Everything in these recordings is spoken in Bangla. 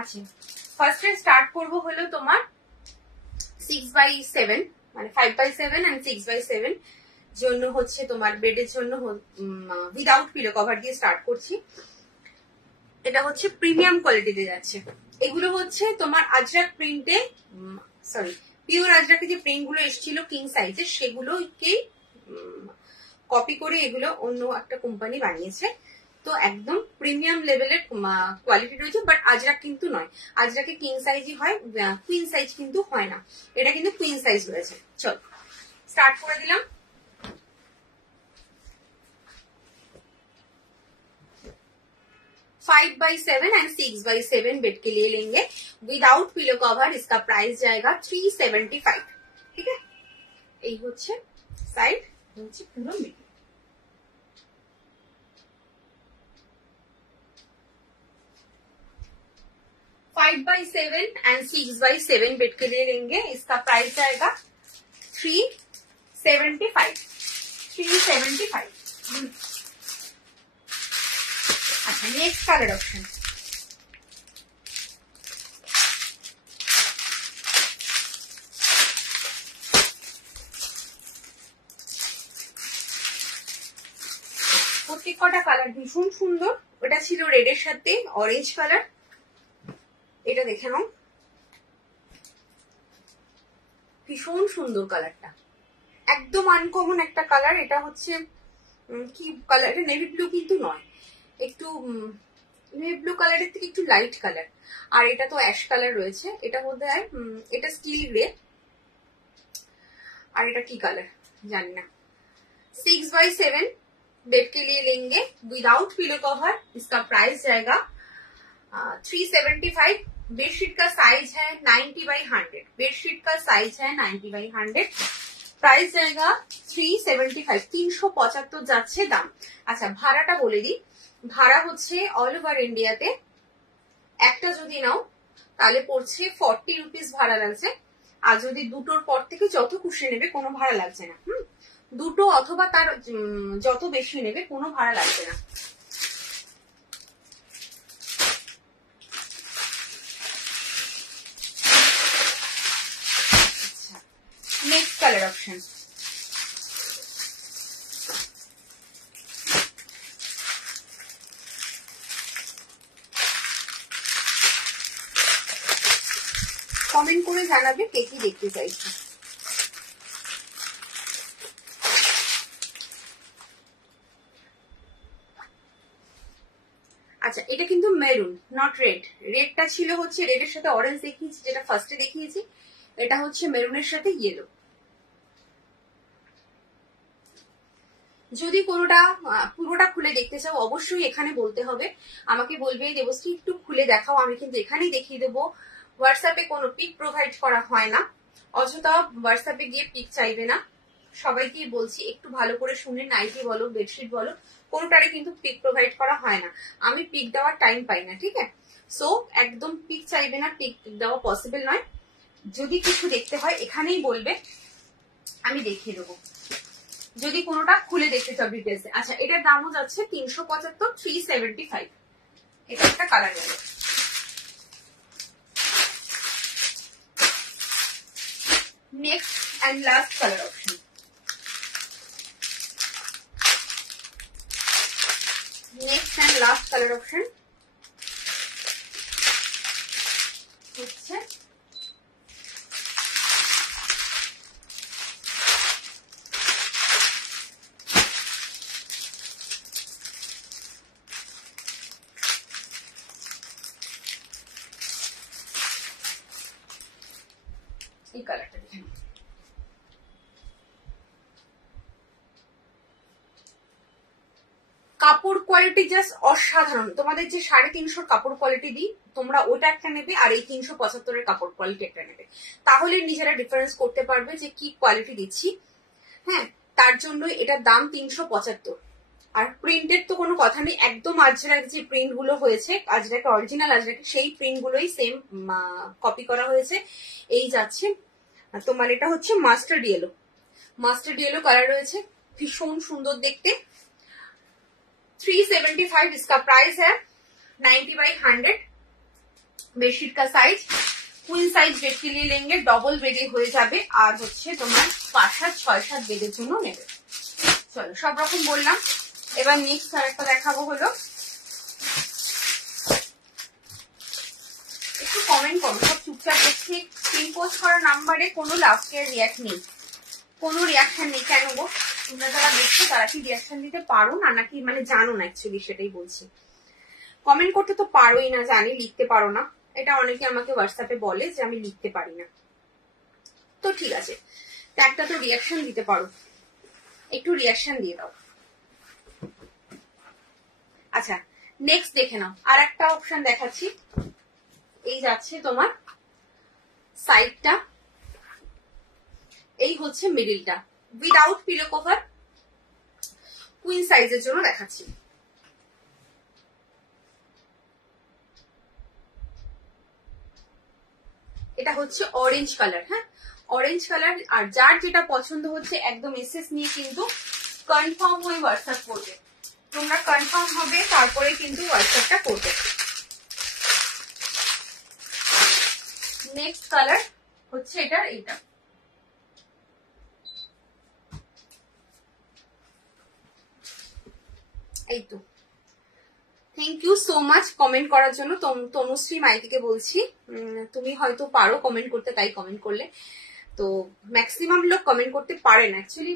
আচ্ছা ফার্স্টে স্টার্ট করবো হলো তোমার 6/7 মানে 5/7 and 6/7 জন্য হচ্ছে তোমার বেডের জন্য উইদাউট পিলো কভার দিয়ে স্টার্ট করছি। এটা হচ্ছে প্রিমিয়াম কোয়ালিটিতে যাচ্ছে। এগুলো হচ্ছে তোমার আজরাক প্রিন্টে সরি পিওর আজরাকে যে প্রিন্ট গুলো এসেছিল কিং সাইজের সেগুলোকেই কপি করে এগুলো অন্য একটা কোম্পানি বানিয়েছে। তো একদম প্রিমিয়াম লেভেলের কোয়ালিটি রয়েছে, বাট আজরাক কিন্তু নয়। আজরাকে কিং সাইজই হয়, কুইন সাইজ কিন্তু হয় না। এটা কিন্তু কুইন সাইজ রয়েছে। চল স্টার্ট করে দিলাম। फाइव बाई 7 एंड 6/7 बेड के लिए लेंगे विदाउट पिलो कवर। इसका प्राइस जाएगा 375। ठीक है, এই হচ্ছে সাইড, হচ্ছে পুরো middle. Five by 7 and 6/7 bed के लिए लेंगे। इसका प्राइस जाएगा 375। 375। अच्छा नेक्स्ट कलर ऑप्शन প্রত্যেক কটা কালার ভীষণ সুন্দর। ওটা ছিল রেডের সাথে অরেঞ্জ কালার, এটা দেখে নাও ভীষণ সুন্দর কালারটা, একদম আনকমন একটা কালার। এটা হচ্ছে কি কালার, এটা নেভি ব্লু কিন্তু নয়, একটু নেভি ব্লু কালারের থেকে একটু লাইট কালার। আর এটা তো অ্যাশ কালার রয়েছে, এটা বোধ হয় এটা স্টিল গ্রে। আর এটা কি কালার জানি না। 6/7 बेड के लिए लेंगे विदाउट पिलो कवर। इसका प्राइस जाएगा 375। बेडशीट का साइज है 90/100। बेडशीट का साइज है 90/100। प्राइस जाएगा 375। 375 যাচ্ছে দাম। আচ্ছা ভাড়াটা বলে দিই, ভাড়া হচ্ছে অল ওভার ইন্ডিয়াতে একটা যদি নাও তাহলে পড়ছে 40 রুপিস ভাড়া লাগছে। আর যদি দুটোর পর থেকে যত খুশি নেবে কোনো ভাড়া লাগছে না। দুটো অথবা তার যত বেশি নেবে কোনো ভাড়া লাগবে না। নেক্সট কালার অপশন কমেন্ট করে জানাবে কে কি দেখতে চাইছে। আচ্ছা এটা কিন্তু মেরুন নট রেড। রেডটা ছিল হচ্ছে রেডের সাথে অরেঞ্জ দেখিয়েছি, যেটা ফার্স্টে দেখিয়েছি। এটা হচ্ছে মেরুনের সাথে ইয়েলো। যদি কোনোটা পুরোটা খুলে দেখতে চাও অবশ্যই এখানে বলতে হবে, আমাকে বলবে দেবশ্রী একটু খুলে দেখাও, আমি কিন্তু এখানেই দেখিয়ে দেবো। হোয়াটসঅ্যাপে কোনো পিক প্রোভাইড করা হয় না, অযথা হোয়াটসঅ্যাপে গিয়ে পিক চাইবে না। সবাইকেই বলছি একটু ভালো করে শুনে, নাইটি বলো বেডশিট বলো কোনোটারে কিন্তু পিক প্রোভাইড করা হয় না, আমি পিক দেওয়ার টাইম পাই না। ঠিক আছে, সো একদম পিক চাইবে না, পিক দেওয়া পসিবল নয়। যদি কিছু দেখতে হয় এখানেই বলবে, আমি দেখিয়ে দেবো যদি কোনোটা খুলে দেখতে চাও ডিটেলসে। আচ্ছা এটার দামও যাচ্ছে 375, 375। এটা একটা কালার গেল। Next and last colour option next and last colour option হচ্ছে এই কালারটা দেখে নাও। কাপড় কোয়ালিটি জাস্ট অসাধারণ। তোমাদের যে 350 কাপড় কোয়ালিটি দিই তোমরা ওটা একটা নেবে, আর এই 375 কাপড় কোয়ালিটি একটা নেবে, তাহলে নিজেরা ডিফারেন্স করতে পারবে যে কি কোয়ালিটি দিচ্ছি। হ্যাঁ তার জন্য এটার দাম 375। আর প্রিন্টের তো কোনো কথা নেই, একদম আজরাক যে প্রিন্ট গুলো হয়েছে আজরাকে অরিজিনাল আজরাকে সেই প্রিন্ট গুলোই সেম কপি করা হয়েছে। এই যাচ্ছে তোমার এটা হচ্ছে mustard yellow, mustard yellow colour রয়েছে, ভীষণ সুন্দর দেখতে। 375 इसका प्राइस है 90/100। बेडशीट का साइज क्वीन साइज बेड के लिए लेंगे, डबल बेडे হয়ে যাবে আর হচ্ছে তোমার 5-7 বেডের জন্য নেবে। চলো সব রকম বললাম, এবার নেক্সট আরেকটা দেখাবো হলো, একটু কমেন্ট করো, সব চুপচাপ দেখছি। পিন পোস্ট করা নাম্বারে কোনো লাস্ট ইয়ার রিয়াক্ট নেই, কোনো রিয়াকশন নেই। কেন গো, তোমরা যারা দেখছো তারা কি রিয়াকশন দিতে পারো না নাকি মানে জানো না? অ্যাকচুয়ালি সেটাই বলছি। কমেন্ট করতে তো পারোই না জানি, লিখতে পারো না, এটা অনেকে আমাকে হোয়াটসঅ্যাপে বলে যে আমি লিখতে পারি না। তো ঠিক আছে, একটা তো রিয়াকশন দিতে পারো, একটু রিয়াকশন দিয়ে দাও। আচ্ছা নেক্সট দেখে নাও, আর একটা অপশন দেখাচ্ছি। এই যাচ্ছে তোমার সাইডটা, এই হচ্ছে মিডিলটা, উইদাউট পিলো কভার, কুইন সাইজের জন্য দেখাচ্ছি। এটা হচ্ছে অরেঞ্জ কালার, হ্যাঁ অরেঞ্জ কালার। আর যার যেটা পছন্দ হচ্ছে একদম এসএস নিয়ে কিন্তু কনফার্ম হয়ে হোয়াটসঅ্যাপ করবে, তোমরা কনফার্ম হবে তারপরে কিন্তু হোয়াটসঅ্যাপটা করবে। নেক্সট কালার হচ্ছে এটা, এইটা এই তো। Thank you so much comment করার জন্য। তনুশ্রী মাইতিকে বলছি, তুমি হয়তো পারো কমেন্ট করতে, তাই কমেন্ট করলে। তো ম্যাক্সিমাম লোক কমেন্ট করতে পারে না, অ্যাকচুয়ালি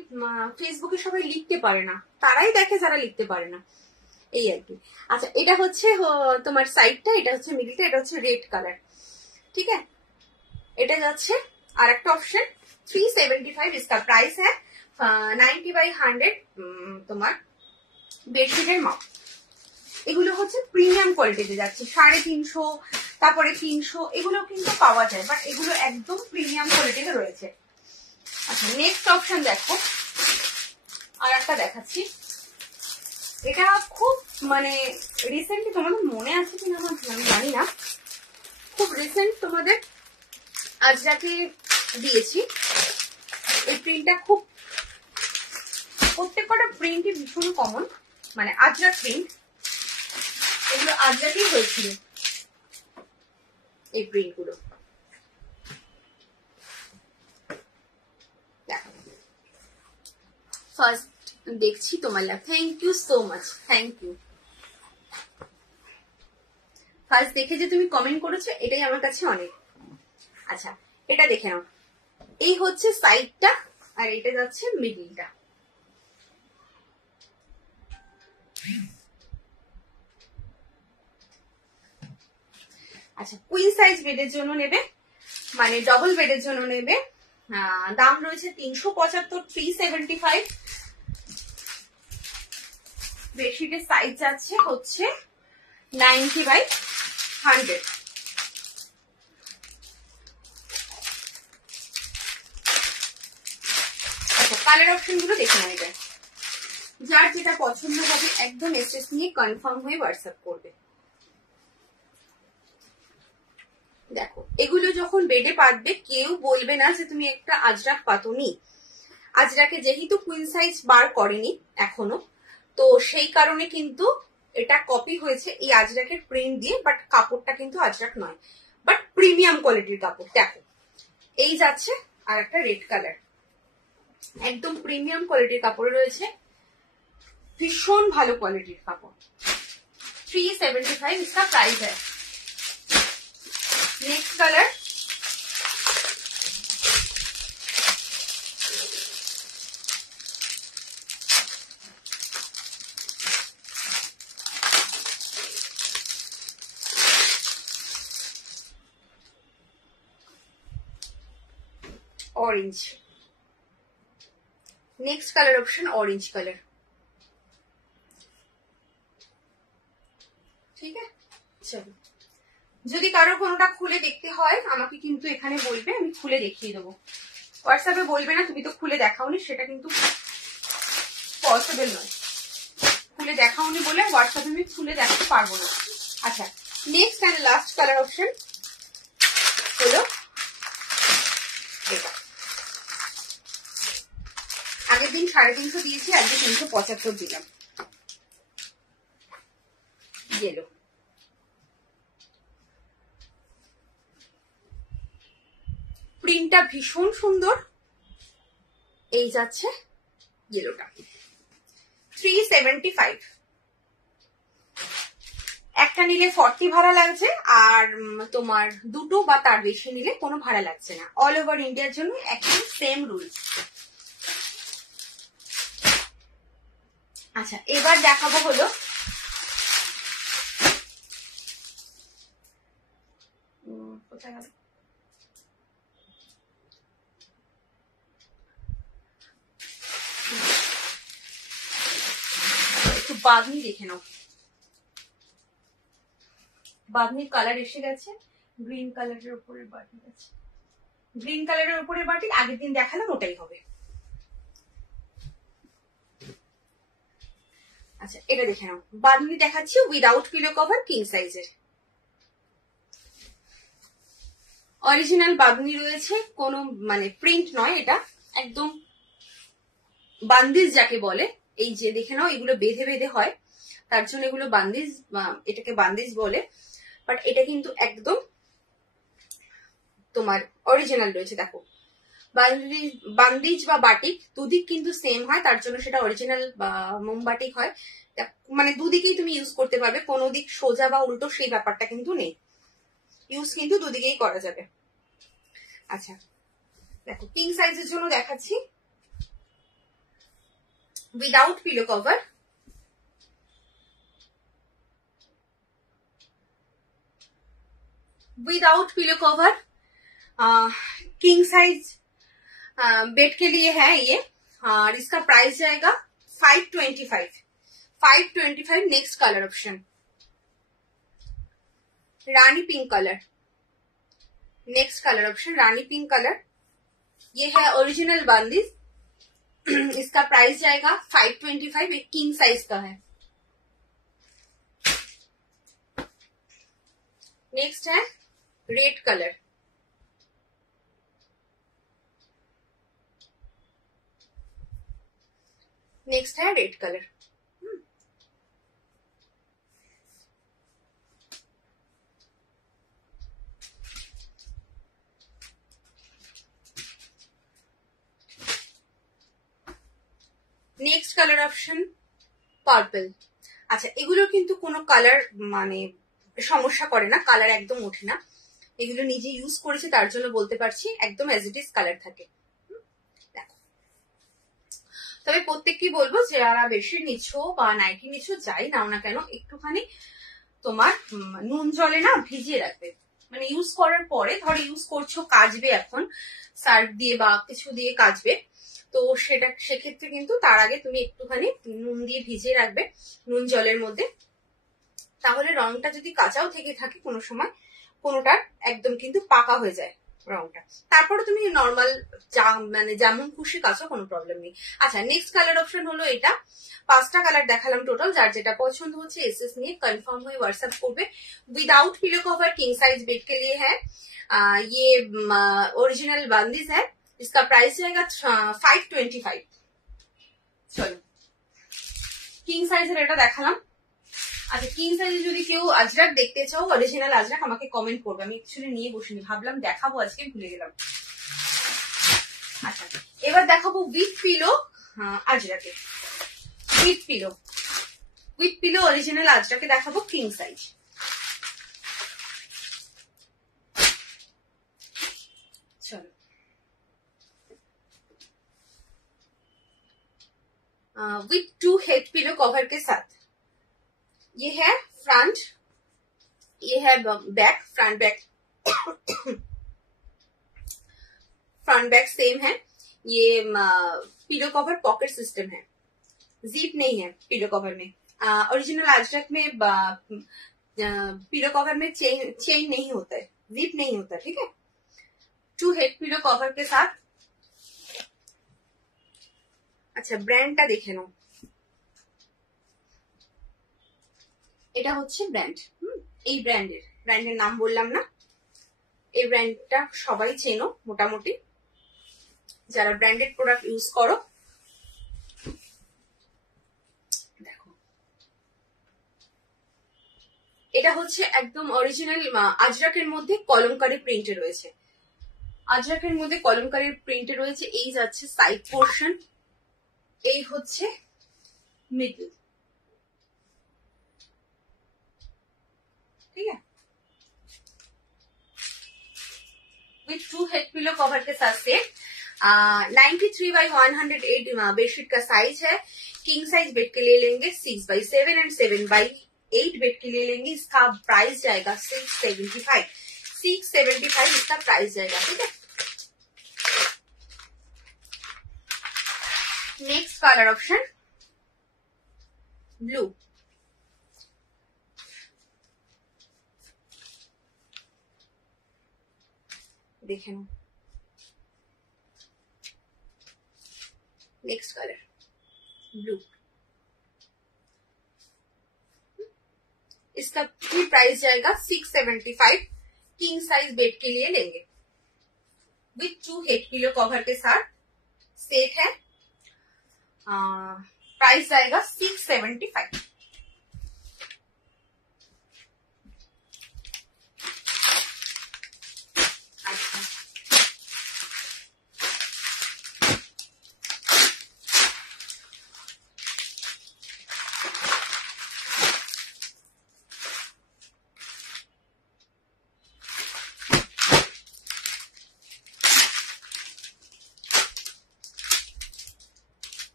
ফেসবুকে সবাই লিখতে পারে না, তারাই দেখে যারা লিখতে পারে না, এই আর কি। আচ্ছা এটা হচ্ছে তোমার সাইডটা, এটা হচ্ছে মিডিলটা, এটা হচ্ছে রেড কালার, ঠিক আছে। এটা যাচ্ছে আর একটা অপশন 375 इसका प्राइस है, 90/100 তোমার বেডশিটের মাপ। এগুলো হচ্ছে প্রিমিয়াম কোয়ালিটিতে যাচ্ছে, 350, তারপরে 300, এগুলো কিন্তু পাওয়া যায়, বাট এগুলো একদম প্রিমিয়াম কোয়ালিটিতে রয়েছে। আচ্ছা নেক্সট অপশন দেখো, আর একটা দেখাচ্ছি। এটা খুব মানে রিসেন্টলি, তোমাদের মনে আছে কিনা আমি জানি না, খুব রিসেন্ট তোমাদের আজরাকে দিয়েছি। এই প্রিন্টটা খুব, প্রত্যেকটা প্রিন্টই ভীষণ কমন, মানে আজরাক প্রিন্ট, এগুলো আজরাকেই হয়েছিল এই প্রিন্ট গুলো। ফার্স্ট দেখছি তোমার love, thank you so much, thank you. First দেখে যে তুমি কমেন্ট করেছো এটাই আমার কাছে অনেক। আচ্ছা এটা দেখে নাও, এই হচ্ছে সাইডটা আর এটা যাচ্ছে মিডিলটা। আচ্ছা কুইন সাইজ বেডের জন্য নেবে, মানে ডবল বেডের জন্য নেবে, দাম রয়েছে 375, 375। বেডশিটের সাইজ যাচ্ছে হচ্ছে 90/100। আচ্ছা কালার অপশন গুলো দেখে নেওয়া যায়, যার যেটা পছন্দ হবে একদম এসএস নিয়ে কনফার্ম হয়ে হোয়াটসঅ্যাপ করবে। দেখো এগুলো যখন বেডে পাতবে কেউ বলবে না যে তুমি একটা আজরাক পাতোনি। আজরাকে যেহেতু কুইন সাইজ বার করেনি এখনো, তো সেই কারণে কিন্তু এটা কপি হয়েছে এই আজরাকের প্রিন্ট দিয়ে, বাট কাপড়টা কিন্তু আজরাক নয়, বাট প্রিমিয়াম কোয়ালিটির কাপড়। দেখো এই যাচ্ছে আর একটা রেড কালার, একদম প্রিমিয়াম কোয়ালিটির কাপড় রয়েছে, ভীষণ ভালো কোয়ালিটির কাপড়। 375 इसका प्राइस है। Next colour orange, next colour option orange colour, ঠিক আছে। চলো যদি কারো কোনোটা খুলে দেখতে হয় আমাকে কিন্তু এখানে বলবে, আমি খুলে দেখিয়ে দেবো। হোয়াটসঅ্যাপে বলবে না তুমি তো খুলে দেখাওনি, সেটা কিন্তু পসিবল নয়, খুলে দেখাওনি বলে হোয়াটসঅ্যাপে আমি খুলে দেখাতে পারবো না। আচ্ছা next and last colour option হলো এটা। আগের দিন 350 দিয়েছি, আজকে 375 দিলাম, ইয়েলো। প্রিন্টটা ভীষণ সুন্দর। এই যাচ্ছে ইয়েলোটা 375। একটা নিলে 40 ভাড়া লাগছে, আর তোমার দুটো বা তার বেশি নিলে কোনো ভাড়া লাগছে না। অল ওভার ইন্ডিয়ার জন্য একদম সেম রুলস। আচ্ছা, এবার দেখাবো হলো কোথায় গেল, একটু বাঁধনি দেখে নাও। বাঁধনির কালার এসে গেছে, গ্রিন কালারের উপরের বাটিক আছে, গ্রিন কালারের উপরের বাটিক আগের দিন দেখালাম ওটাই হবে। আচ্ছা, এটা দেখে নাও, বাঁধনি দেখাচ্ছি উইদাউট পিলো কভার, কিং সাইজের। অরিজিনাল বাঁধনি রয়েছে, কোনো মানে প্রিন্ট নয়, এটা একদম বান্দিজ যাকে বলে। এই যে দেখে নাও, এগুলো বেঁধে বেঁধে হয়, তার জন্য এগুলো বান্দিজ, এটাকে বান্দিজ বলে। বাট এটা কিন্তু একদম তোমার অরিজিনাল রয়েছে। দেখো, বান্দিজ বা বাটিক দুদিক কিন্তু সেম হয়, তার জন্য সেটা অরিজিনাল বা মোমবাটিক হয়। মানে দুদিকেই তুমি ইউজ করতে পারবে, কোনো দিক সোজা বা উল্টো সেই ব্যাপারটা কিন্তু নেই, ইউজ কিন্তু দুদিকেই করা যাবে। আচ্ছা দেখো, কিং সাইজের জন্য দেখাচ্ছি without pillow cover. Without pillow cover king size bed के लिए है ये, और इसका प्राइस जाएगा 525। 525। Next colour option rani pink colour. Next colour option rani pink colour, ये है ओरिजिनल बांदिज। इसका प्राइस जाएगा 525। एक किंग साइज का है। नेक्स्ट है रेड कलर। नेक्स्ट है red colour. Next colour option purple. আচ্ছা, এগুলোর কিন্তু কোনো কালার মানে সমস্যা করে না, কালার একদম ওঠে না, এগুলো নিজে ইউজ করেছে তার জন্য বলতে পারছি একদম অ্যাজ ইট ইজ কালার থাকে। দেখো, তবে প্রত্যেককে বলবো যারা বেশি নিচ্ছ বা নাইটি নিচ্ছ, যাই নাও না কেন, একটুখানি তোমার নুন জলে না ভিজিয়ে রাখবে। মানে ইউজ করার পরে, ধরো ইউজ করছো, কাচবে, এখন সার্ফ দিয়ে বা কিছু দিয়ে কাচবে, তো সেটা সেক্ষেত্রে কিন্তু তার আগে তুমি একটুখানি নুন দিয়ে ভিজিয়ে রাখবে নুন জলের মধ্যে। তাহলে রংটা যদি কাঁচাও থেকে থাকে কোনো সময়, কোনোটার একদম কিন্তু পাকা হয়ে যায় রংটা। তারপরে তুমি নর্মাল মানে যেমন খুশি কাঁচো, কোনো প্রবলেম নেই। আচ্ছা, নেক্সট কালার অপশন হলো এটা। 5টা কালার দেখালাম টোটাল, যার যেটা পছন্দ হচ্ছে এসএস নিয়ে কনফার্ম হয়ে হোয়াটসঅ্যাপ করবে। Without pillow cover king size bed के लिए है। ये ओरिजिनल बांदिज है। इसका प्राइस जाएगा 525। চলো, কিং সাইজের এটা দেখালাম। আচ্ছা, কিং সাইজে যদি কেউ আজরাক দেখতে চাও, অরিজিনাল আজরাক, আমাকে কমেন্ট করবে। আমি অ্যাকচুয়ালি নিয়ে বসিনি, ভাবলাম দেখাবো আজকে, ভুলে গেলাম। আচ্ছা, এবার দেখাবো উইথ পিলো আজরাকে। উইথ পিলো অরিজিনাল আজরাকে দেখাবো কিং সাইজ। चलो, विथ 2 हेड पिलो कवर के साथ। ये है फ्रंट, ये है back, front back front back same है। ये पिलो कवर पॉकेट सिस्टम है, जिप नहीं है पिलो कवर में। ओरिजिनल आजरक में पिलो कवर में चेन नहीं होता है, जिप नहीं होता, ठीक है। 2 हेड पिलो कवर के साथ। আচ্ছা, ব্র্যান্ডটা দেখে নাও, এটা হচ্ছে ব্র্যান্ড। এই ব্র্যান্ডের নাম বললাম না, এই ব্র্যান্ডটা সবাই চেনো মোটামুটি, যারা ব্র্যান্ডেড প্রোডাক্ট ইউজ করো। দেখো, এটা হচ্ছে একদম অরিজিনাল আজরাকের মধ্যে কলমকারী প্রিন্টে রয়েছে। আজরাকের মধ্যে কলমকারীর প্রিন্টে রয়েছে, এই যাচ্ছে সাইড পোর্শন, এই হচ্ছে मिडिल, ठीक है। विथ 2 हेड पिलो कवर के साथ से 93/108 बेडशीट का साइज है। किंग साइज बेड के लिए लेंगे 6/7 एंड 7/8 बेड के लिए लेंगे। इसका प्राइस जाएगा 675 इसका प्राइस जाएगा, ठीक है। नेक्स्ट कलर ऑप्शन ब्लू, देखे ना। नेक्स्ट कलर ब्लू, इसका भी प्राइस जाएगा 675। किंग साइज बेड के लिए लेंगे विथ 2 हेड पिलो कवर के साथ सेट है। प्राइस आएगा 675।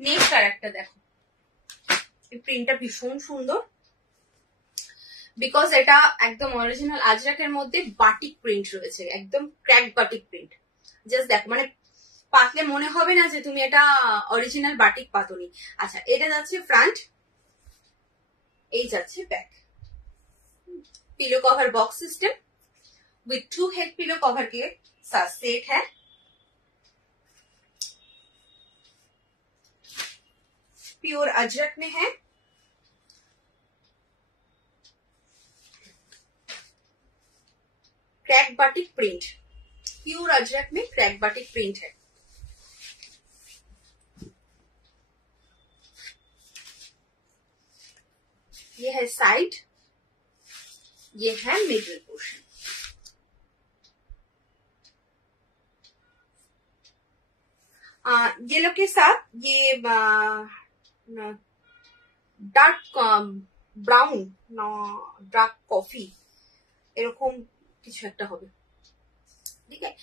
नेक्स्ट कैरेक्टर देखो, প্রিন্টটা ভীষণ সুন্দর, বিকজ এটা একদম অরিজিনাল আজরাকের মধ্যে বাটিক প্রিন্ট রয়েছে, একদম ক্র্যাক বাটিক প্রিন্ট। জাস্ট দেখো, মানে পাতলে মনে হবে না যে তুমি এটা অরিজিনাল বাটিক পাতনি। আচ্ছা, এটা যাচ্ছে ফ্রন্ট, এই যাচ্ছে back. Pillow cover box system with 2 head pillow cover के साथ सेट है। प्योर अजरक में है, crack batik print, pure Ajrak में क्रैक बाटिक प्रिंट है। ये है साइड, ये है मिडिल पोर्शन। येलो के साथ ये ডার্ক ব্রাউন না ডার্ক কফি এরকম কিছু একটা হবে, ঠিক আছে।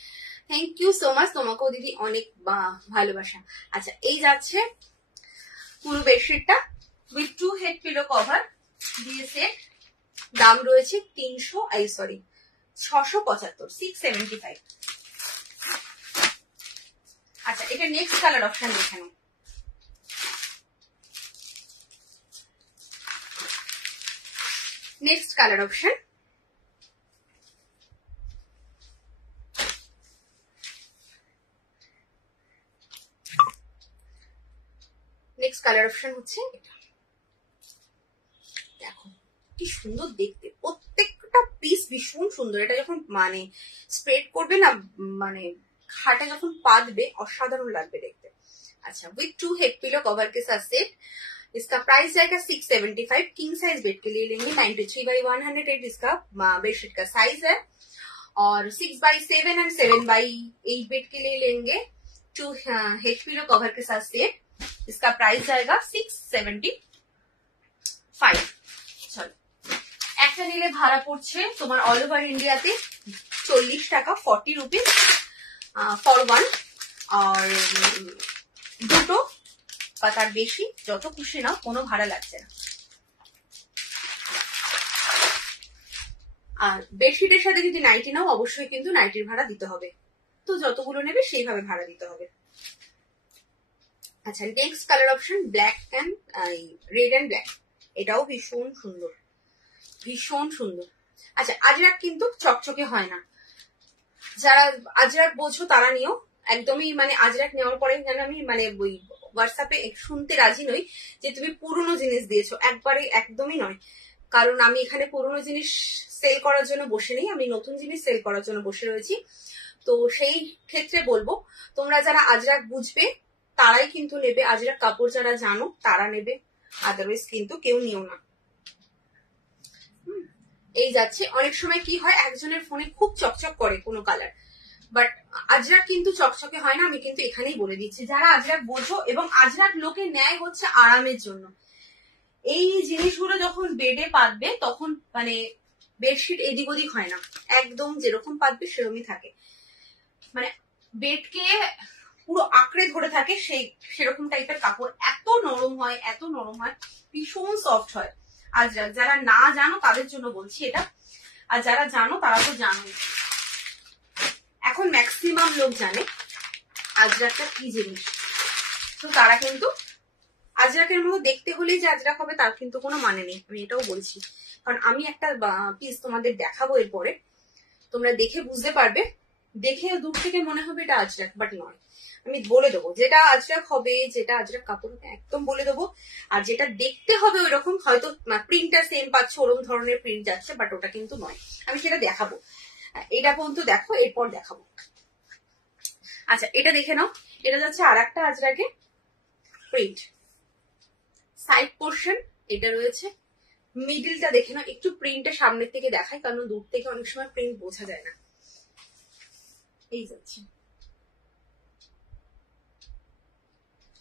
থ্যাংক ইউ সো মাচ, তোমাকেও দিদি অনেক ভালোবাসা। আচ্ছা, এই যাচ্ছে পুরো বেডশিটটা উইথ 2 হেড পিলো কভার দিয়ে সেট। দাম রয়েছে 675, 675। আচ্ছা, এটা নেক্সট কালার অপশন দেখে নাও। Next colour option next colour option হচ্ছে এটা। দেখো কি সুন্দর দেখতে, প্রত্যেকটা পিস ভীষণ সুন্দর। এটা যখন মানে স্প্রেড করবে না, মানে খাটে যখন পাতবে অসাধারণ লাগবে দেখতে। अच्छा, विथ 2 हेड पिलो कवर के साथ सेट। इसका प्राइस जाएगा 675। किंग साइज बेड के लिए लेंगे 93/108 इसका बेडशीट का साइज है। और 6/7 एंड 7/8 बेड के लिए लेंगे 2 हेड पिलो कवर के साथ सेट। इसका प्राइस जाएगा 675। चलो, একটা নিলে ভাড়া পড়ছে তোমার অল ওভার ইন্ডিয়াতে 40 টাকা, 40 রুপিস ফর ওয়ান। আর দুটো বা তার বেশি যত খুশি নাও, কোনো ভাড়া লাগছে না। আর বেডশিটের সাথে যদি নাইটি নাও, অবশ্যই কিন্তু নাইটির ভাড়া দিতে হবে। তো যতগুলো নেবে সেইভাবে ভাড়া দিতে হবে। আচ্ছা, next colour option black and red and black. এটাও ভীষণ সুন্দর, ভীষণ সুন্দর। আচ্ছা, আজরাক কিন্তু চকচকে হয় না। যারা আজরাক বোঝো তারা নিও, একদমই মানে আজরাক নেওয়ার পরে যেন আমি মানে ওই হোয়াটসঅ্যাপে শুনতে রাজি নই যে তুমি পুরনো জিনিস দিয়েছো, একবারে একদমই নয়। কারণ আমি এখানে পুরনো জিনিস সেল করার জন্য বসে নেই, আমি নতুন জিনিস সেল করার জন্য বসে রয়েছি। তো সেই ক্ষেত্রে বলবো, তোমরা যারা আজরাক বুঝবে তারাই কিন্তু নেবে, আজরাক কাপড় যারা জানো তারা নেবে, আদারওয়াইজ কিন্তু কেউ নিও না। এই যাচ্ছে। অনেক সময় কি হয়, একজনের ফোনে খুব চকচক করে কোনো কালার, বাট আজরাক কিন্তু চকচকে হয় না। আমি কিন্তু এখানেই বলে দিচ্ছি, যারা আজরাক বোঝো, এবং আজরাক লোকে নেয় হচ্ছে আরামের জন্য। এই জিনিসগুলো যখন বেডে পাতবে তখন মানে বেডশিট এদিক ওদিক হয় না, একদম যেরকম পাতবে সেরকমই থাকে, মানে বেডকে পুরো আঁকড়ে ধরে থাকে সেরকম টাইপের কাপড়। এত নরম হয়, এত নরম হয়, ভীষণ সফট হয় আজরাক। যারা না জানো তাদের জন্য বলছি এটা, আর যারা জানো তারা তো জানোই। এখন ম্যাক্সিমাম লোক জানে আজরাকটা কি জিনিস, তো তারা কিন্তু আজরাকের মতো দেখতে হলেই যে আজরাক হবে তার কিন্তু কোনো মানে নেই, আমি এটাও বলছি। কারণ আমি একটা পিস তোমাদের দেখাবো এরপরে, তোমরা দেখে বুঝতে পারবে, দেখে দূর থেকে মনে হবে এটা আজরাক, বাট নয়। আমি বলে দেবো যেটা আজরাক হবে, যেটা আজরাক কাপড় হবে একদম বলে দেবো। আর যেটা দেখতে হবে ওই রকম, হয়তো প্রিন্টটা সেম পাচ্ছ, ওরকম ধরনের প্রিন্ট যাচ্ছে, বাট ওটা কিন্তু নয়। আমি সেটা দেখাবো, এটা পর্যন্ত দেখো, এরপর দেখাবো। আচ্ছা, এটা দেখে নাও, এটা যাচ্ছে আর একটা আজরাকে প্রিন্ট। সাইড পোর্শন এটা রয়েছে, মিডিলটা দেখে নাও। একটু প্রিন্টটা সামনের থেকে দেখাই, কারণ দূর থেকে অনেক সময় প্রিন্ট বোঝা যায় না। এই যাচ্ছে,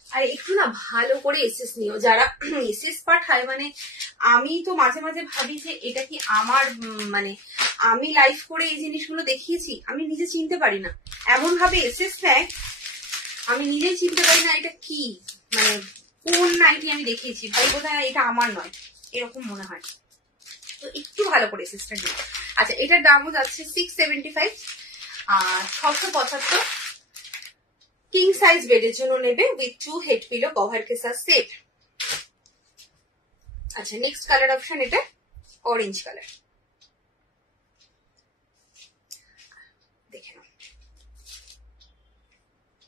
আর একটু না ভালো করে এসএস নিও, যারা এসএস পাঠায়। মানে আমি তো মাঝে মাঝে ভাবি যে এটা কি আমার মানে আমি লাইভ করে এই জিনিসগুলো দেখিয়েছি, আমি নিজে চিনতে পারি না, এমন ভাবে এসএস নেয় আমি নিজেই চিনতে পারি না এটা কি, মানে কোন নাইটি আমি দেখিয়েছি, ভাই বোধহয় এটা আমার নয়, এরকম মনে হয়। তো একটু ভালো করে এসএসটা নিও। আচ্ছা, এটার দামও যাচ্ছে 675, আর 675 किंग साइज बेडের জন্য নেবে উইথ 2 হেড পিলো কভার के साथ सेट। अच्छा, नेक्स्ट कलर ऑप्शन এটা ऑरेंज कलर, देखे ना,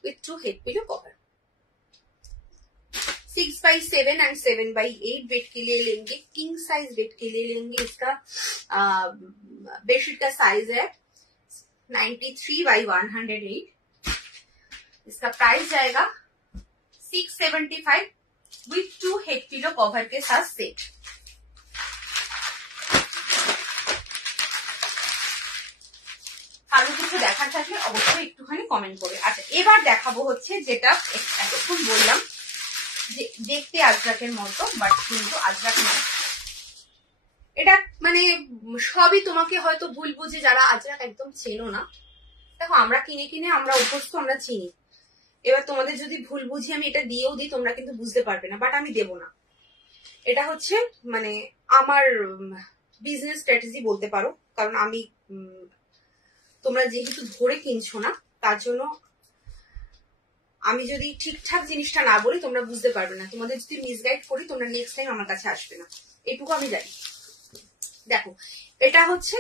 with 2 head pillow cover. 6/7 and 7/8 bed के लिए लेंगे, किंग साइज बेड के लिए लेंगे। इसका बेडशीट का साइज है 93/108। इसका प्राइस जाएगा 675 विथ 2 हेड पिलो कवर के साथ सेट। কারো কিছু দেখার থাকলে অবশ্যই একটুখানি কমেন্ট করে। আচ্ছা, এবার দেখাবো হচ্ছে যেটা এতক্ষণ বললাম যে দেখতে আজরাকের মতো, বাট কিন্তু আজরাক নয়। এটা মানে সবই তোমাকে হয়তো ভুল বুঝে, যারা আজরাক একদম চেনো না, দেখো আমরা কিনে কিনে আমরা অভ্যস্ত, আমরা চিনি। এবার তোমাদের যদি ভুল বুঝি আমি এটা দিয়েও দিই, তোমরা কিন্তু বুঝতে পারবে না, বাট আমি দেবো না। এটা হচ্ছে মানে আমার বিজনেস স্ট্র্যাটেজি বলতে পারো, কারণ আমি তোমরা যেহেতু ধরে কিনছো না, তার জন্য আমি যদি ঠিকঠাক জিনিসটা না বলি তোমরা বুঝতে পারবে না। তোমাদের যদি মিসগাইড করি তোমরা নেক্সট টাইম আমার কাছে আসবে না, এটুকু আমি জানি। দেখো, এটা হচ্ছে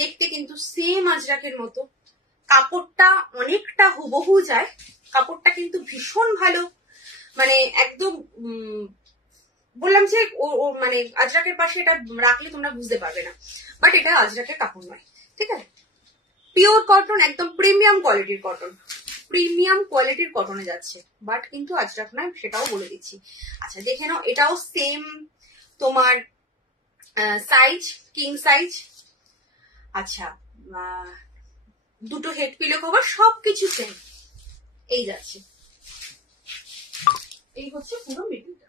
দেখতে কিন্তু সেম আজরাকের মতো, কাপড়টা অনেকটা হুবহু যায়, কাপড়টা কিন্তু ভীষণ ভালো, মানে একদম বললাম যে ও মানে আজরাকের পাশে এটা রাখলে তোমরা বুঝতে পারবে না, বাট এটা আজরাকের কাপড় নয়, ঠিক আছে। পিওর কটন, একদম প্রিমিয়াম কোয়ালিটির কটন, প্রিমিয়াম কোয়ালিটির কটনে যাচ্ছে, বাট কিন্তু আজরাক নয়, সেটাও বলে দিচ্ছি। আচ্ছা, দেখে নাও, এটাও সেম তোমার সাইজ, কিং সাইজ। আচ্ছা, দুটো হেড পিলো কভার, সবকিছু সেম। এই যাচ্ছে, এই হচ্ছে পুরো মিডিলটা,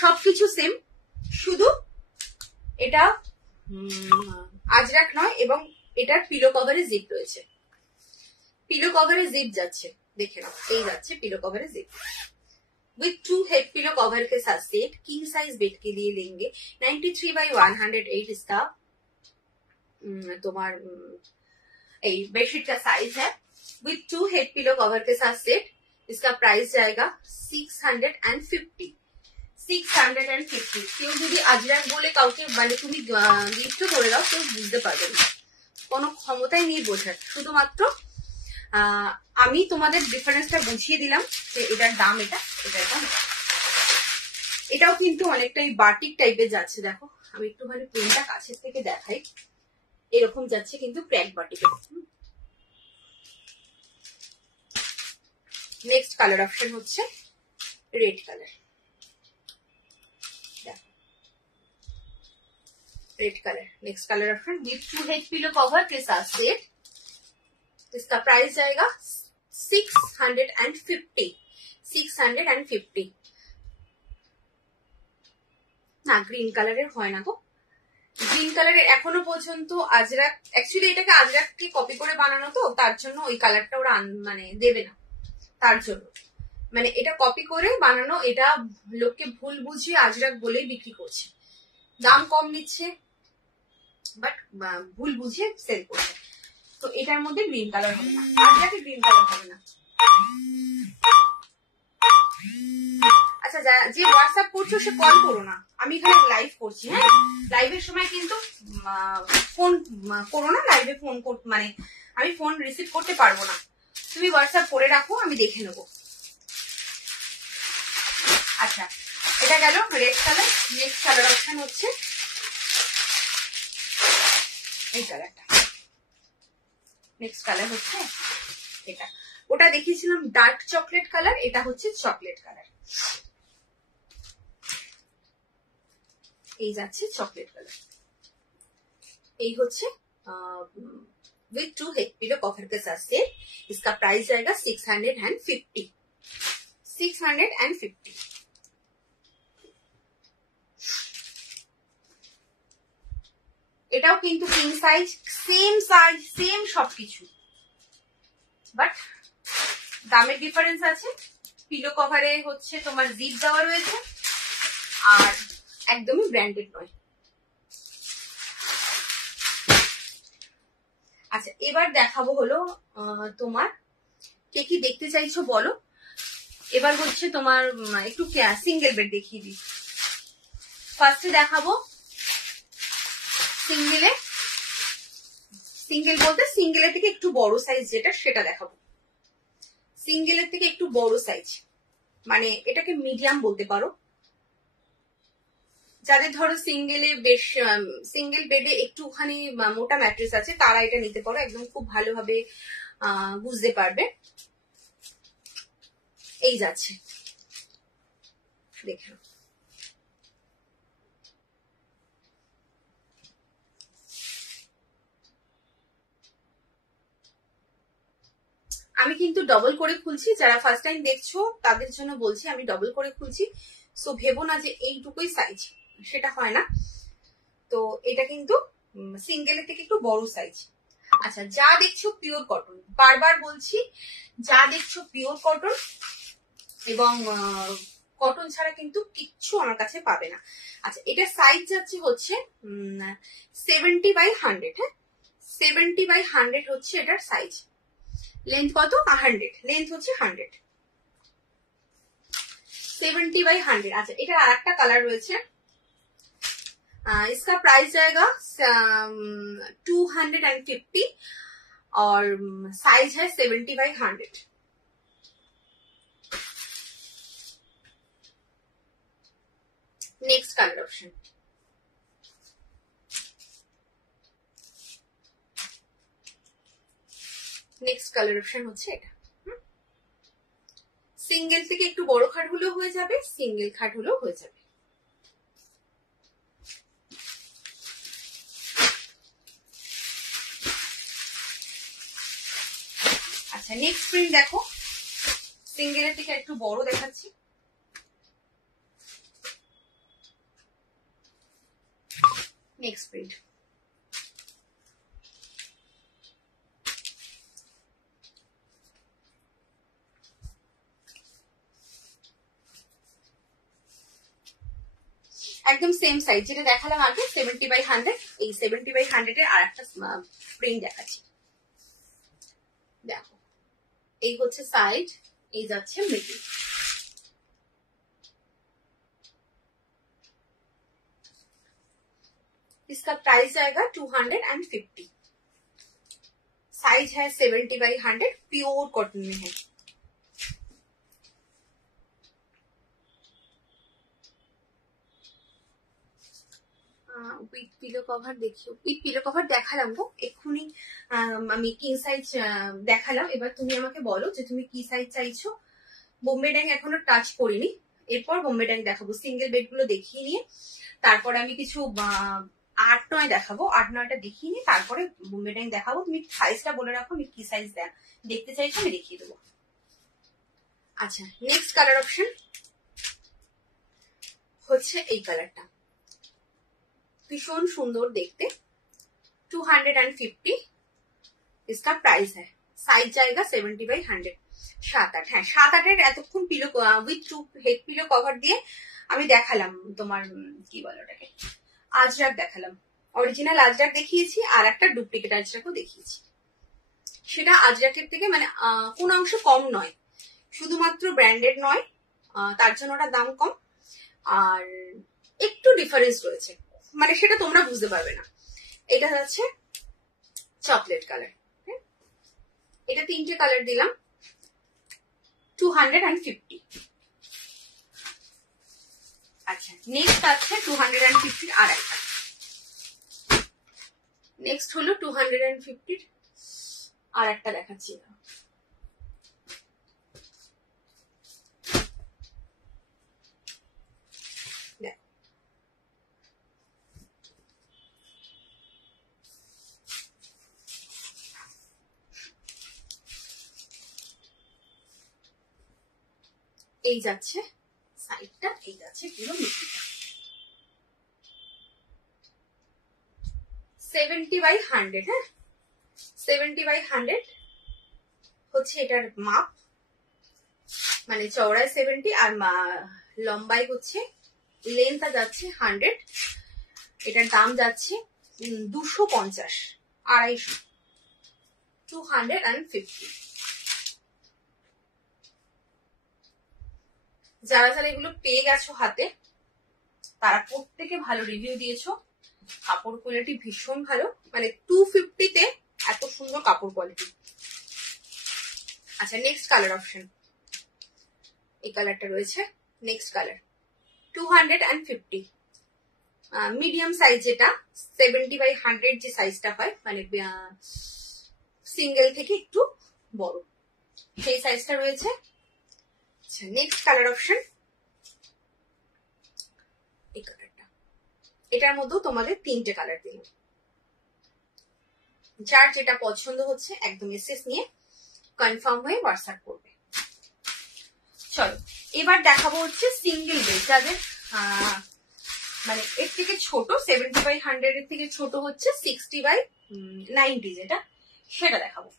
সবকিছু সেম, শুধু এটা আজরাক নয়, এবং এটার পিলো কভারে জিপ রয়েছে, পিলো কভারে জিপ যাচ্ছে, দেখে নাও, এই যাচ্ছে pillow cover zip with 2 head pillow cover के साथ सेट। किंग साइज बेड के लिए लेंगे 93/108 इसका तुम्हार बेडशीट का साइज है विथ 2 हेड पिलो कवर के साथ सेट। इसका प्राइस जाएगा 650। 650 কেউ যদি আজরাক বলে কাউকে মানে তুমি গিফট করে দাও, কেউ বুঝতে পারবে না, কোনো ক্ষমতাই নেই বোঝার, শুধুমাত্র আমি তোমাদের ডিফারেন্সটা বুঝিয়ে দিলাম যে এটার দাম এটা, এটার দাম। এটাও কিন্তু অনেকটাই বাটিক টাইপের যাচ্ছে, দেখো আমি একটুখানি প্রিন্টটা কাছের থেকে দেখাই, এরকম যাচ্ছে কিন্তু ক্র্যাক বাটিকের। নেক্সট কালার অপশন হচ্ছে red colour, red colour. Next colour option with 2 head pillow cover के साथ सेट। इसका प्राइस जाएगा 650। 650 না, গ্রিন কালারের হয় না গো। গ্রিন কালারের এখনো পর্যন্ত আজরাক, অ্যাকচুয়ালি এটাকে আজরাককে কপি করে বানানো, তো তার জন্য ওই কালারটা ওরা মানে দেবে না, তার জন্য মানে এটা কপি করে বানানো, এটা লোককে ভুল বুঝিয়ে আজরাক বলেই বিক্রি করছে, দাম কম নিচ্ছে বাট ভুল বুঝিয়ে সেল করছে। তো এটার মধ্যে গ্রিন কালার হবে না, আজরাকে গ্রিন কালার হবে না। আচ্ছা, যে হোয়াটসঅ্যাপ করছো সে কল করো না, আমি এখানে লাইভ করছি। হ্যাঁ, লাইভের সময় কিন্তু ফোন করো না, লাইভে ফোন মানে আমি ফোন রিসিভ করতে পারবো না, তুমি হোয়াটসঅ্যাপ করে রাখো, আমি দেখে নেবো। আচ্ছা, এটা গেল red colour. Next colour option হচ্ছে এই কালারটা। নেক্সট কালার হচ্ছে এটা। ওটা দেখিয়েছিলাম ডার্ক চকলেট কালার, এটা হচ্ছে চকলেট কালার। এই যাচ্ছে চকলেট কালার। এই হচ্ছে विथ 2 हेड पिलो कवर के साथ से। इसका प्राइस जाएगा 650। 650। এটাও কিন্তু কিং সাইজ, সেম সবকিছু, বাট দামের ডিফারেন্স আছে। পিলো কভারে হচ্ছে তোমার জিপ দেওয়া রয়েছে, আর একদমই ব্র্যান্ডেড নয়। আচ্ছা, এবার দেখাবো হলো তোমার কে কি দেখতে চাইছো বলো। এবার হচ্ছে তোমার একটু সিঙ্গেল বেড দেখিয়ে দিই। ফার্স্টে দেখাবো সিঙ্গেল বলতে সিঙ্গেলের থেকে একটু বড় সাইজ যেটা, সেটা দেখাবো। সিঙ্গেলের থেকে একটু বড় সাইজ মানে এটাকে মিডিয়াম বলতে পারো। যাদের ধরো সিঙ্গেলে বেশ, সিঙ্গেল বেডে একটুখানি মোটা ম্যাট্রেস আছে, তারা এটা নিতে পারো, একদম খুব ভালোভাবে বুঝতে পারবে। এই যাচ্ছে, দেখো আমি কিন্তু ডবল করে খুলছি, যারা ফার্স্ট টাইম দেখছো তাদের জন্য বলছি, আমি ডবল করে খুলছি। সো ভেবো না যে এইটুকুই সাইজ, সেটা হয় না। তো এটা কিন্তু সিঙ্গেলের থেকে একটু বড় সাইজ। আচ্ছা, যা দেখছো পিওর কটন, বারবার বলছি, যা দেখছো পিওর কটন, এবং কটন ছাড়া কিন্তু কিচ্ছু আমার কাছে পাবে না। আচ্ছা, এটা সাইজ যাচ্ছে হচ্ছে 70/100। হ্যাঁ, 70/100 হচ্ছে এটার সাইজ। लेंथ কত? 100। लेंथ হচ্ছে 100। 70/100। अच्छा, এটা আরেকটা কালার রয়েছে। इसका प्राइस जाएगा 250 और साइज है 70/100। Next colour option next colour option হচ্ছে এটা। সিঙ্গেল থেকে একটু বড় খাট হলেও হয়ে যাবে, সিঙ্গেল খাট হলেও হয়ে যাবে। আচ্ছা, নেক্সট প্রিন্ট দেখো, সিঙ্গেলের থেকে একটু বড় দেখাচ্ছি। নেক্সট প্রিন্ট একদম সেম সাইজ, যেটা দেখালাম আগে 70/100। এই 70/100 এর আরেকটা প্রিন্ট দেখাচ্ছি, দেখো। এই হচ্ছে সাইড, এই যাচ্ছে মিডল। इसका प्राइस आएगा 250। साइज है 70/100, प्योर कॉटन में है। উইথ পিলো কভার দেখিও, উইথ পিলো কভার দেখালাম গো এক্ষুনি, আমি কিং সাইজ দেখালাম। এবার তুমি আমাকে বলো যে তুমি কি সাইজ চাইছো। বোম্বে ড্যাং এখনো টাচ করিনি, এরপর বোম্বে ড্যাং দেখাবো। সিঙ্গেল বেড গুলো দেখিয়ে নিয়ে তারপর আমি কিছু 8-9 দেখাবো, 8-9টা দেখিয়ে নি, তারপরে বোম্বে ডাইং দেখাবো। তুমি সাইজটা বলে রাখো, আমি কি সাইজ দেখতে চাইছো আমি দেখিয়ে দেবো। আচ্ছা, নেক্সট কালার অপশন হচ্ছে এই কালারটা, ভীষণ সুন্দর দেখতে। 250 इसका प्राइस है। साइज जाएगा 70/100। 7-8, হ্যাঁ 7-8-এর এতক্ষণ pillow with 2 head pillow cover দিয়ে আমি দেখালাম তোমার কি বলে ওটাকে, আজরাক দেখালাম। অরিজিনাল আজরাক দেখিয়েছি, আর একটা ডুপ্লিকেট আজরাকও দেখিয়েছি। সেটা আজরাকের থেকে মানে কোন অংশ কম নয়, শুধুমাত্র ব্র্যান্ডেড নয়, তার জন্য ওটা দাম কম, আর একটু ডিফারেন্স রয়েছে, মানে সেটা তোমরা বুঝতে পারবে না। এটা হচ্ছে চকলেট কালার, এটা 3টে কালার দিলাম, 250। আচ্ছা, নেক্সট আছে 250 আর একটা, নেক্সট হলো 250 আর একটা দেখাচ্ছি। এই যাচ্ছে সাইডটা, এই যাচ্ছে পুরো মিষ্টিটা। 70/100, হ্যাঁ 70/100 হচ্ছে এটার মাপ, মানে চওড়ায় 70 আর লম্বাই হচ্ছে, লেন্থটা যাচ্ছে 100। এটার দাম যাচ্ছে 250, 250, 250। যারা যারা এগুলো পেয়ে গেছো হাতে, তারা প্রত্যেকে ভালো রিভিউ দিয়েছো, কাপড় কোয়ালিটি ভীষণ ভালো, মানে 250-তে এত সুন্দর কাপড় কোয়ালিটি। আচ্ছা, নেক্সট কালার অপশন এই কালারটা রয়েছে, নেক্সট কালার 250, মিডিয়াম সাইজ, যেটা 70/100 যে সাইজটা হয়, মানে সিঙ্গেল থেকে একটু বড়, সেই সাইজটা রয়েছে। আচ্ছা, নেক্সট কালার অপশন এই কালারটা, এটার মধ্যেও তোমাদের 3টে কালার দিলাম, যার যেটা পছন্দ হচ্ছে একদম এসএস নিয়ে কনফার্ম হয়ে হোয়াটসঅ্যাপ করবে। চলো এবার দেখাবো হচ্ছে সিঙ্গেল বেড, যাদের মানে এর থেকে ছোট, 70/100 এর থেকে ছোট হচ্ছে 60/90, যেটা সেটা দেখাবো।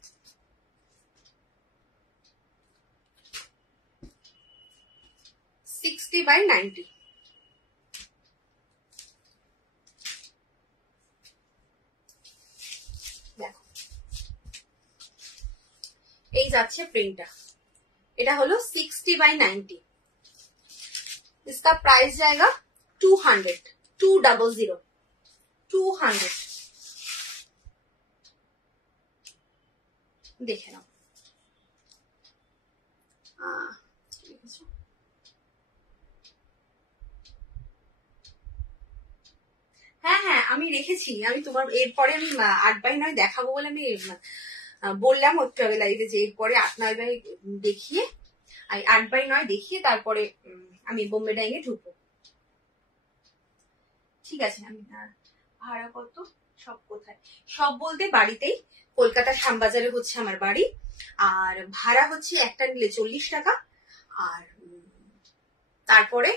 $60/90, দেখো এই যাচ্ছে প্রিন্টটা, এটা হলো 60/90। इसका प्राइस जाएगा 200, 200। দেখে নাও, হ্যাঁ হ্যাঁ আমি রেখেছি, আমি তোমার এরপরে আমি 8/9 দেখাবো বলে আমি বললাম একটু আগে লাইভে, যে এরপরে 8/9 দেখিয়ে 8/9 দেখিয়ে তারপরে আমি বোম্বে ডাইং এ ঢুকবো। ঠিক আছে, আমি ভাড়া কত, সব কোথায়, সব বলতে বাড়িতেই, কলকাতার শ্যামবাজারে হচ্ছে আমার বাড়ি, আর ভাড়া হচ্ছে একটা নিলে 40 টাকা, আর তারপরে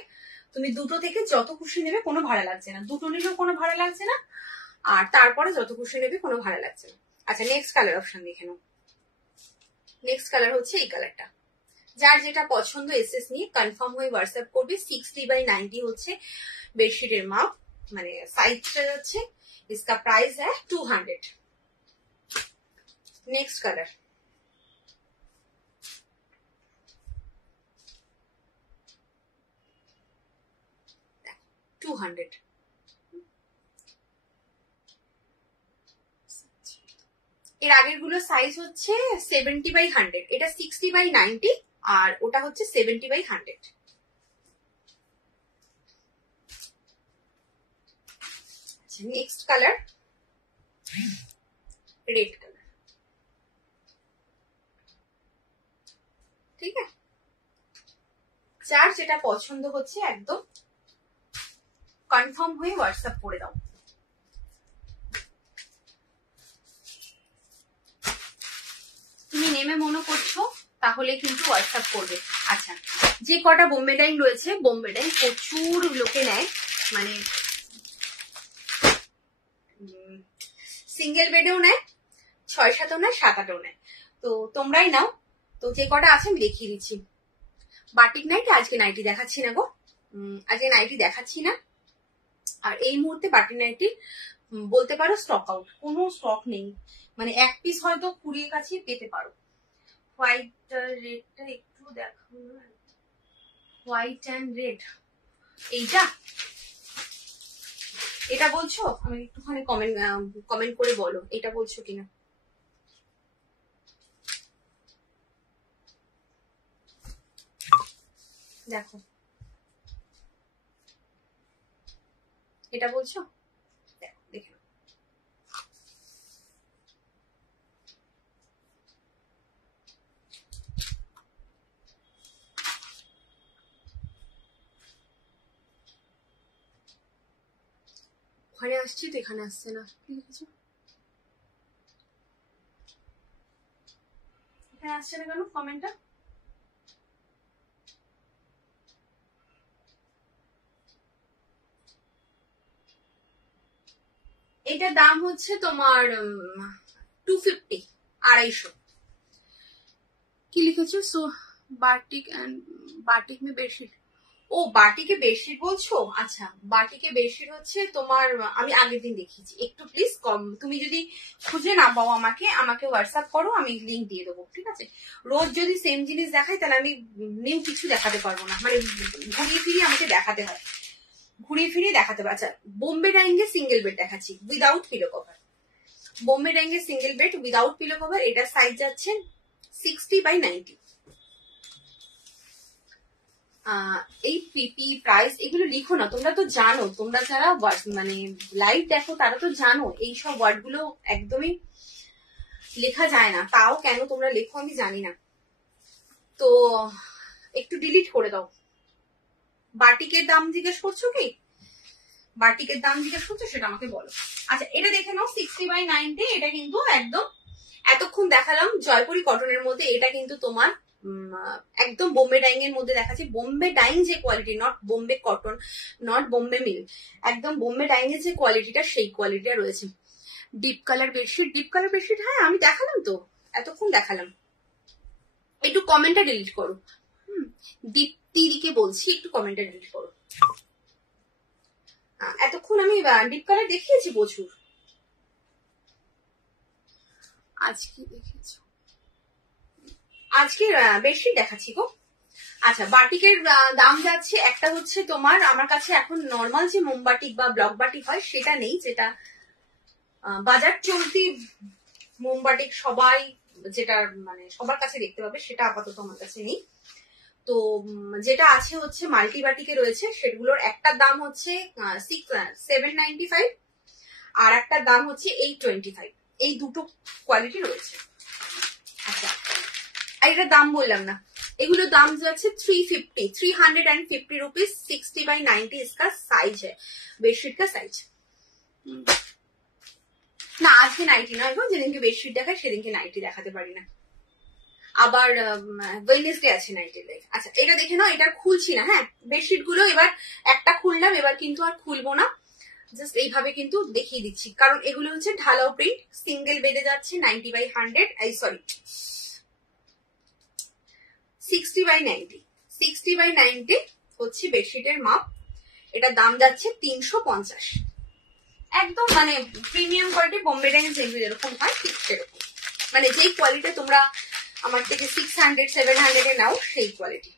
তুমি দুটো থেকে যত খুশি নেবে কোনো ভাড়া লাগছে না, দুটো নিলেও কোনো ভাড়া লাগছে না, আর তারপরে যত খুশি নেবে কোনো ভাড়া লাগছে না। আচ্ছা, নেক্সট কালার অপশন দেখে নাও, নেক্সট কালার হচ্ছে এই কালারটা, যার যেটা পছন্দ এসএস নিয়ে কনফার্ম হয়ে হোয়াটসঅ্যাপ করবে। 60/90 হচ্ছে বেডশিটের মাপ, মানে সাইজটা হচ্ছে, इसका प्राइस है 200। Next colour $200। এর আগের গুলো সাইজ হচ্ছে 70/100, এটা 60/90, আর ওটা হচ্ছে 70/100। नेक्स्ट कलर रेड कलर, ठीक है, যার যেটা পছন্দ হচ্ছে একদম কনফার্ম হয়ে হোয়াটসঅ্যাপ করে দাও। নেমে মনে করছো তাহলে কিন্তু হোয়াটসঅ্যাপ করবে। আচ্ছা, যে কটা বোম্বে ডাইং রয়েছে, বোম্বে ডাইং প্রচুর লোকে নেয়, মানে সিঙ্গেল বেডেও নেয়, 6-7ও নেয়, 7-8ও নেয়। তো তোমরাই নাও। তো যে কটা আছে আমি দেখিয়ে দিচ্ছি। বাটিক নাইটি, আজকে নাইটি দেখাচ্ছি না গো, আজকে নাইটি দেখাচ্ছি না। আর এই মুহূর্তে বাটিক নাইটি বলতে পারো স্টক আউট, কোনো স্টক নেই, মানে এক পিস হয়তো 20 কাছে পেতে পারো। হোয়াইট রেডটা একটু দেখো, হোয়াইট অ্যান্ড রেড, এইটা, এটা বলছো? আমি একটুখানি কমেন্ট করে বলো এটা বলছো কিনা। দেখো, এটা বলছো? দেখো, দেখো, ওখানে আসছি তো এখানে আসছে না, কি লিখেছো? এখানে আসছে না কেন কমেন্টটা? এটার দাম হচ্ছে তোমার 250, 250। কি লিখেছো? সো বাটিক এন্ড বাটিক মে বেডশিট। ও বাটিকে বেডশিট বলছো? আচ্ছা, বাটিকে বেডশিট হচ্ছে তোমার, আমি আগের দিন দেখিয়েছি। একটু প্লিজ তুমি যদি খুঁজে না পাও আমাকে হোয়াটসঅ্যাপ করো, আমি লিঙ্ক দিয়ে দেবো, ঠিক আছে? রোজ যদি সেম জিনিস দেখাই তাহলে আমি নিউ কিছু দেখাতে পারবো না, মানে ঘুরিয়ে ফিরিয়ে আমাকে দেখাতে হয়, ঘুরিয়ে ফিরিয়ে দেখাতে হবে। আচ্ছা, বোম্বে ডাইং এর সিঙ্গেল বেড দেখাচ্ছি without pillow cover. Bombay Dyeing এর single bed without pillow cover, এটা সাইজ যাচ্ছে 60/90। এই পিপি প্রাইস এগুলো লিখো না, তোমরা তো জানো, তোমরা যারা মানে লাইভ দেখো তারা তো জানো এইসব ওয়ার্ড গুলো একদমই লেখা যায় না, তাও কেন তোমরা লেখো আমি জানি না। তো একটু ডিলিট করে দাও। বাটিকের দাম জিজ্ঞেস করছো কি? বাটিকের দাম জিজ্ঞেস করছো, সেটা আমাকে বলো। আচ্ছা, এটা দেখে নাও 60/90। এটা কিন্তু একদম এতক্ষণ দেখালাম জয়পুরি কটনের মধ্যে, এটা কিন্তু তোমার একদম বোম্বে ডাইং এর মধ্যে দেখাচ্ছি। বোম্বে ডাইং যে quality, not Bombay cotton, not Bombay mill, একদম বোম্বে ডাইং এর যে কোয়ালিটিটা সেই কোয়ালিটিটা রয়েছে। Deep colour bedsheet, deep colour bedsheet, হ্যাঁ আমি দেখালাম তো, এতক্ষণ দেখালাম। একটু কমেন্টটা ডিলিট করো। দীপ্তিদিকে বলছি একটু কমেন্টটা ডিলিট করো। এতক্ষণ আমি ডিপ কালার দেখিয়েছি প্রচুর। আজকে দেখেছো? আজকে বেডশিট দেখাচ্ছি গো। আচ্ছা, বাটিকের দাম যাচ্ছে, একটা হচ্ছে তোমার, আমার কাছে এখন নর্মাল যে মোমবাটিক বা ব্লক বাটিক হয় সেটা নেই, যেটা বাজার চলতি মোমবাটিক সবাই যেটা মানে সবার কাছে দেখতে পাবে, সেটা আপাতত আমার কাছে নেই। তো যেটা আছে হচ্ছে মাল্টি বাটিকে রয়েছে, সেগুলোর একটার দাম হচ্ছে 795 আর একটার দাম হচ্ছে 825। এই দুটো কোয়ালিটি রয়েছে। আচ্ছা, আর এটার দাম বললাম না, এগুলোর দাম যাচ্ছে 350 रुपीज। 60/90 इसका साइज है, बेडशीट का साइज। না আজকে নাইটি নয় গো, যেদিনকে বেডশিট দেখায় সেদিনকে নাইটি দেখাতে পারি না, আবার ওয়েডনেসডে আছে নাইটের লাইফ। আচ্ছা, এটা দেখে নাও, এটা খুলছি না, হ্যাঁ বেডশিট গুলো এবার একটা খুললাম, এবার কিন্তু আর খুলবো না, জাস্ট এইভাবে কিন্তু দেখিয়ে দিচ্ছি, কারণ এগুলো হচ্ছে ঢালাও প্রিন্ট। সিঙ্গেল বেডে যাচ্ছে 90/100, সরি 60/90। 60/90 হচ্ছে বেডশিটের মাপ। এটার দাম যাচ্ছে 350। একদম মানে প্রিমিয়াম কোয়ালিটি, বোম্বে ডাইং যেরকম হয় ঠিক সেরকম, মানে যেই কোয়ালিটি তোমরা আমার থেকে 600-700 এ নাও সেই কোয়ালিটি,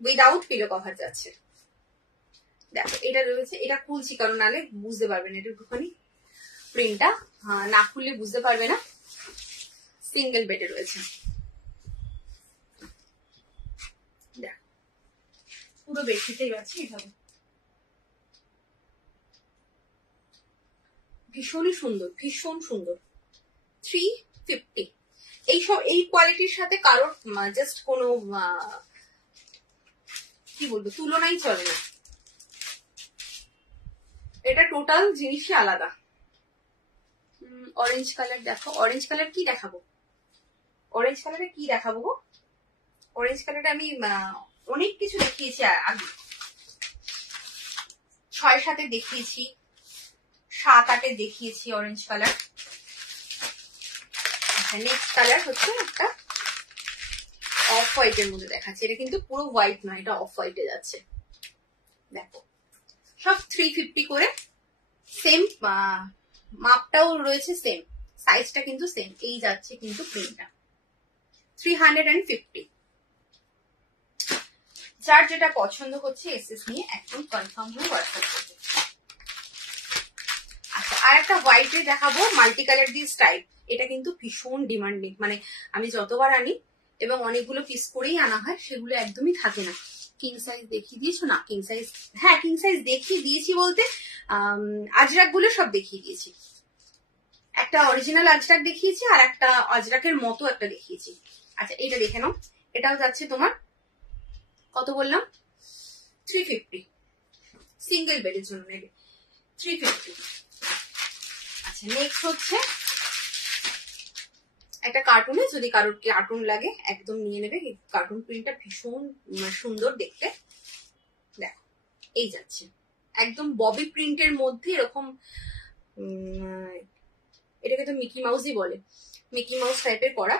উইদাউট পিলো কভার যাচ্ছে। দেখো এটা রয়েছে, এটা খুলছি কারণ নালে বুঝতে পারবে না, এটা একটুখানি প্রিন্টটা না খুললে বুঝতে পারবে না। সিঙ্গেল বেডে রয়েছে, দেখো পুরো বেডশিটেই আছে এইভাবে, ভীষণই সুন্দর, ভীষণ সুন্দর। 350। এইসব এই কোয়ালিটির সাথে কারোর জাস্ট কোনো কি বলবো তুলনাই চলে না, এটা টোটাল জিনিসই আলাদা। অরেঞ্জ কালার দেখো, অরেঞ্জ কালার কি দেখাবো? অরেঞ্জ কালারে কি দেখাবো গো? অরেঞ্জ কালারে আমি অনেক কিছু দেখিয়েছি আগে, 6-7 দেখিয়েছি, 7-8 দেখিয়েছি অরেঞ্জ কালার। নেক্সট কালার হচ্ছে একটা অফ হোয়াইটের মধ্যে দেখাচ্ছে, এটা কিন্তু পুরো হোয়াইট নয়, এটা অফ হোয়াইটে যাচ্ছে। দেখো সব 350 করে, সেম মাপটাও রয়েছে, সেম সাইজটা কিন্তু সেম, এই যাচ্ছে কিন্তু প্রিন্টটা 350। যার যেটা পছন্দ হচ্ছে এসএস নিয়ে একদম কনফার্ম হয়ে হোয়াটসঅ্যাপ করবে। আচ্ছা, আর একটা হোয়াইটে দেখাবো মাল্টি কালার দিয়ে স্ট্রাইপ, এটা কিন্তু ভীষণ ডিমান্ডিং, মানে আমি যতবার আনি এবং অনেকগুলো পিস করেই আনা হয়, সেগুলো একদমই থাকে না। কিং সাইজ দেখিয়ে দিয়েছো না? কিং সাইজ, হ্যাঁ কিং সাইজ দেখিয়ে দিয়েছি বলতে আজরাক গুলো সব দেখিয়ে দিয়েছি, একটা অরিজিনাল আজরাক দেখিয়েছি আর একটা আজরাকের মতো একটা দেখিয়েছি। আচ্ছা এটা দেখে নাও, এটাও যাচ্ছে তোমার কত বললাম, 350, সিঙ্গেল বেডের জন্য নেবে 350। আচ্ছা নেক্সট হচ্ছে একটা কার্টুনে, যদি কারোর কার্টুন লাগে একদম নিয়ে নেবে, কার্টুন প্রিন্টটা ভীষণ সুন্দর দেখতে। দেখো এই যাচ্ছে একদম ববি প্রিন্টের মধ্যে এরকম, এটাকে তো মিকি মাউসই বলে, মিকি মাউস টাইপের করা,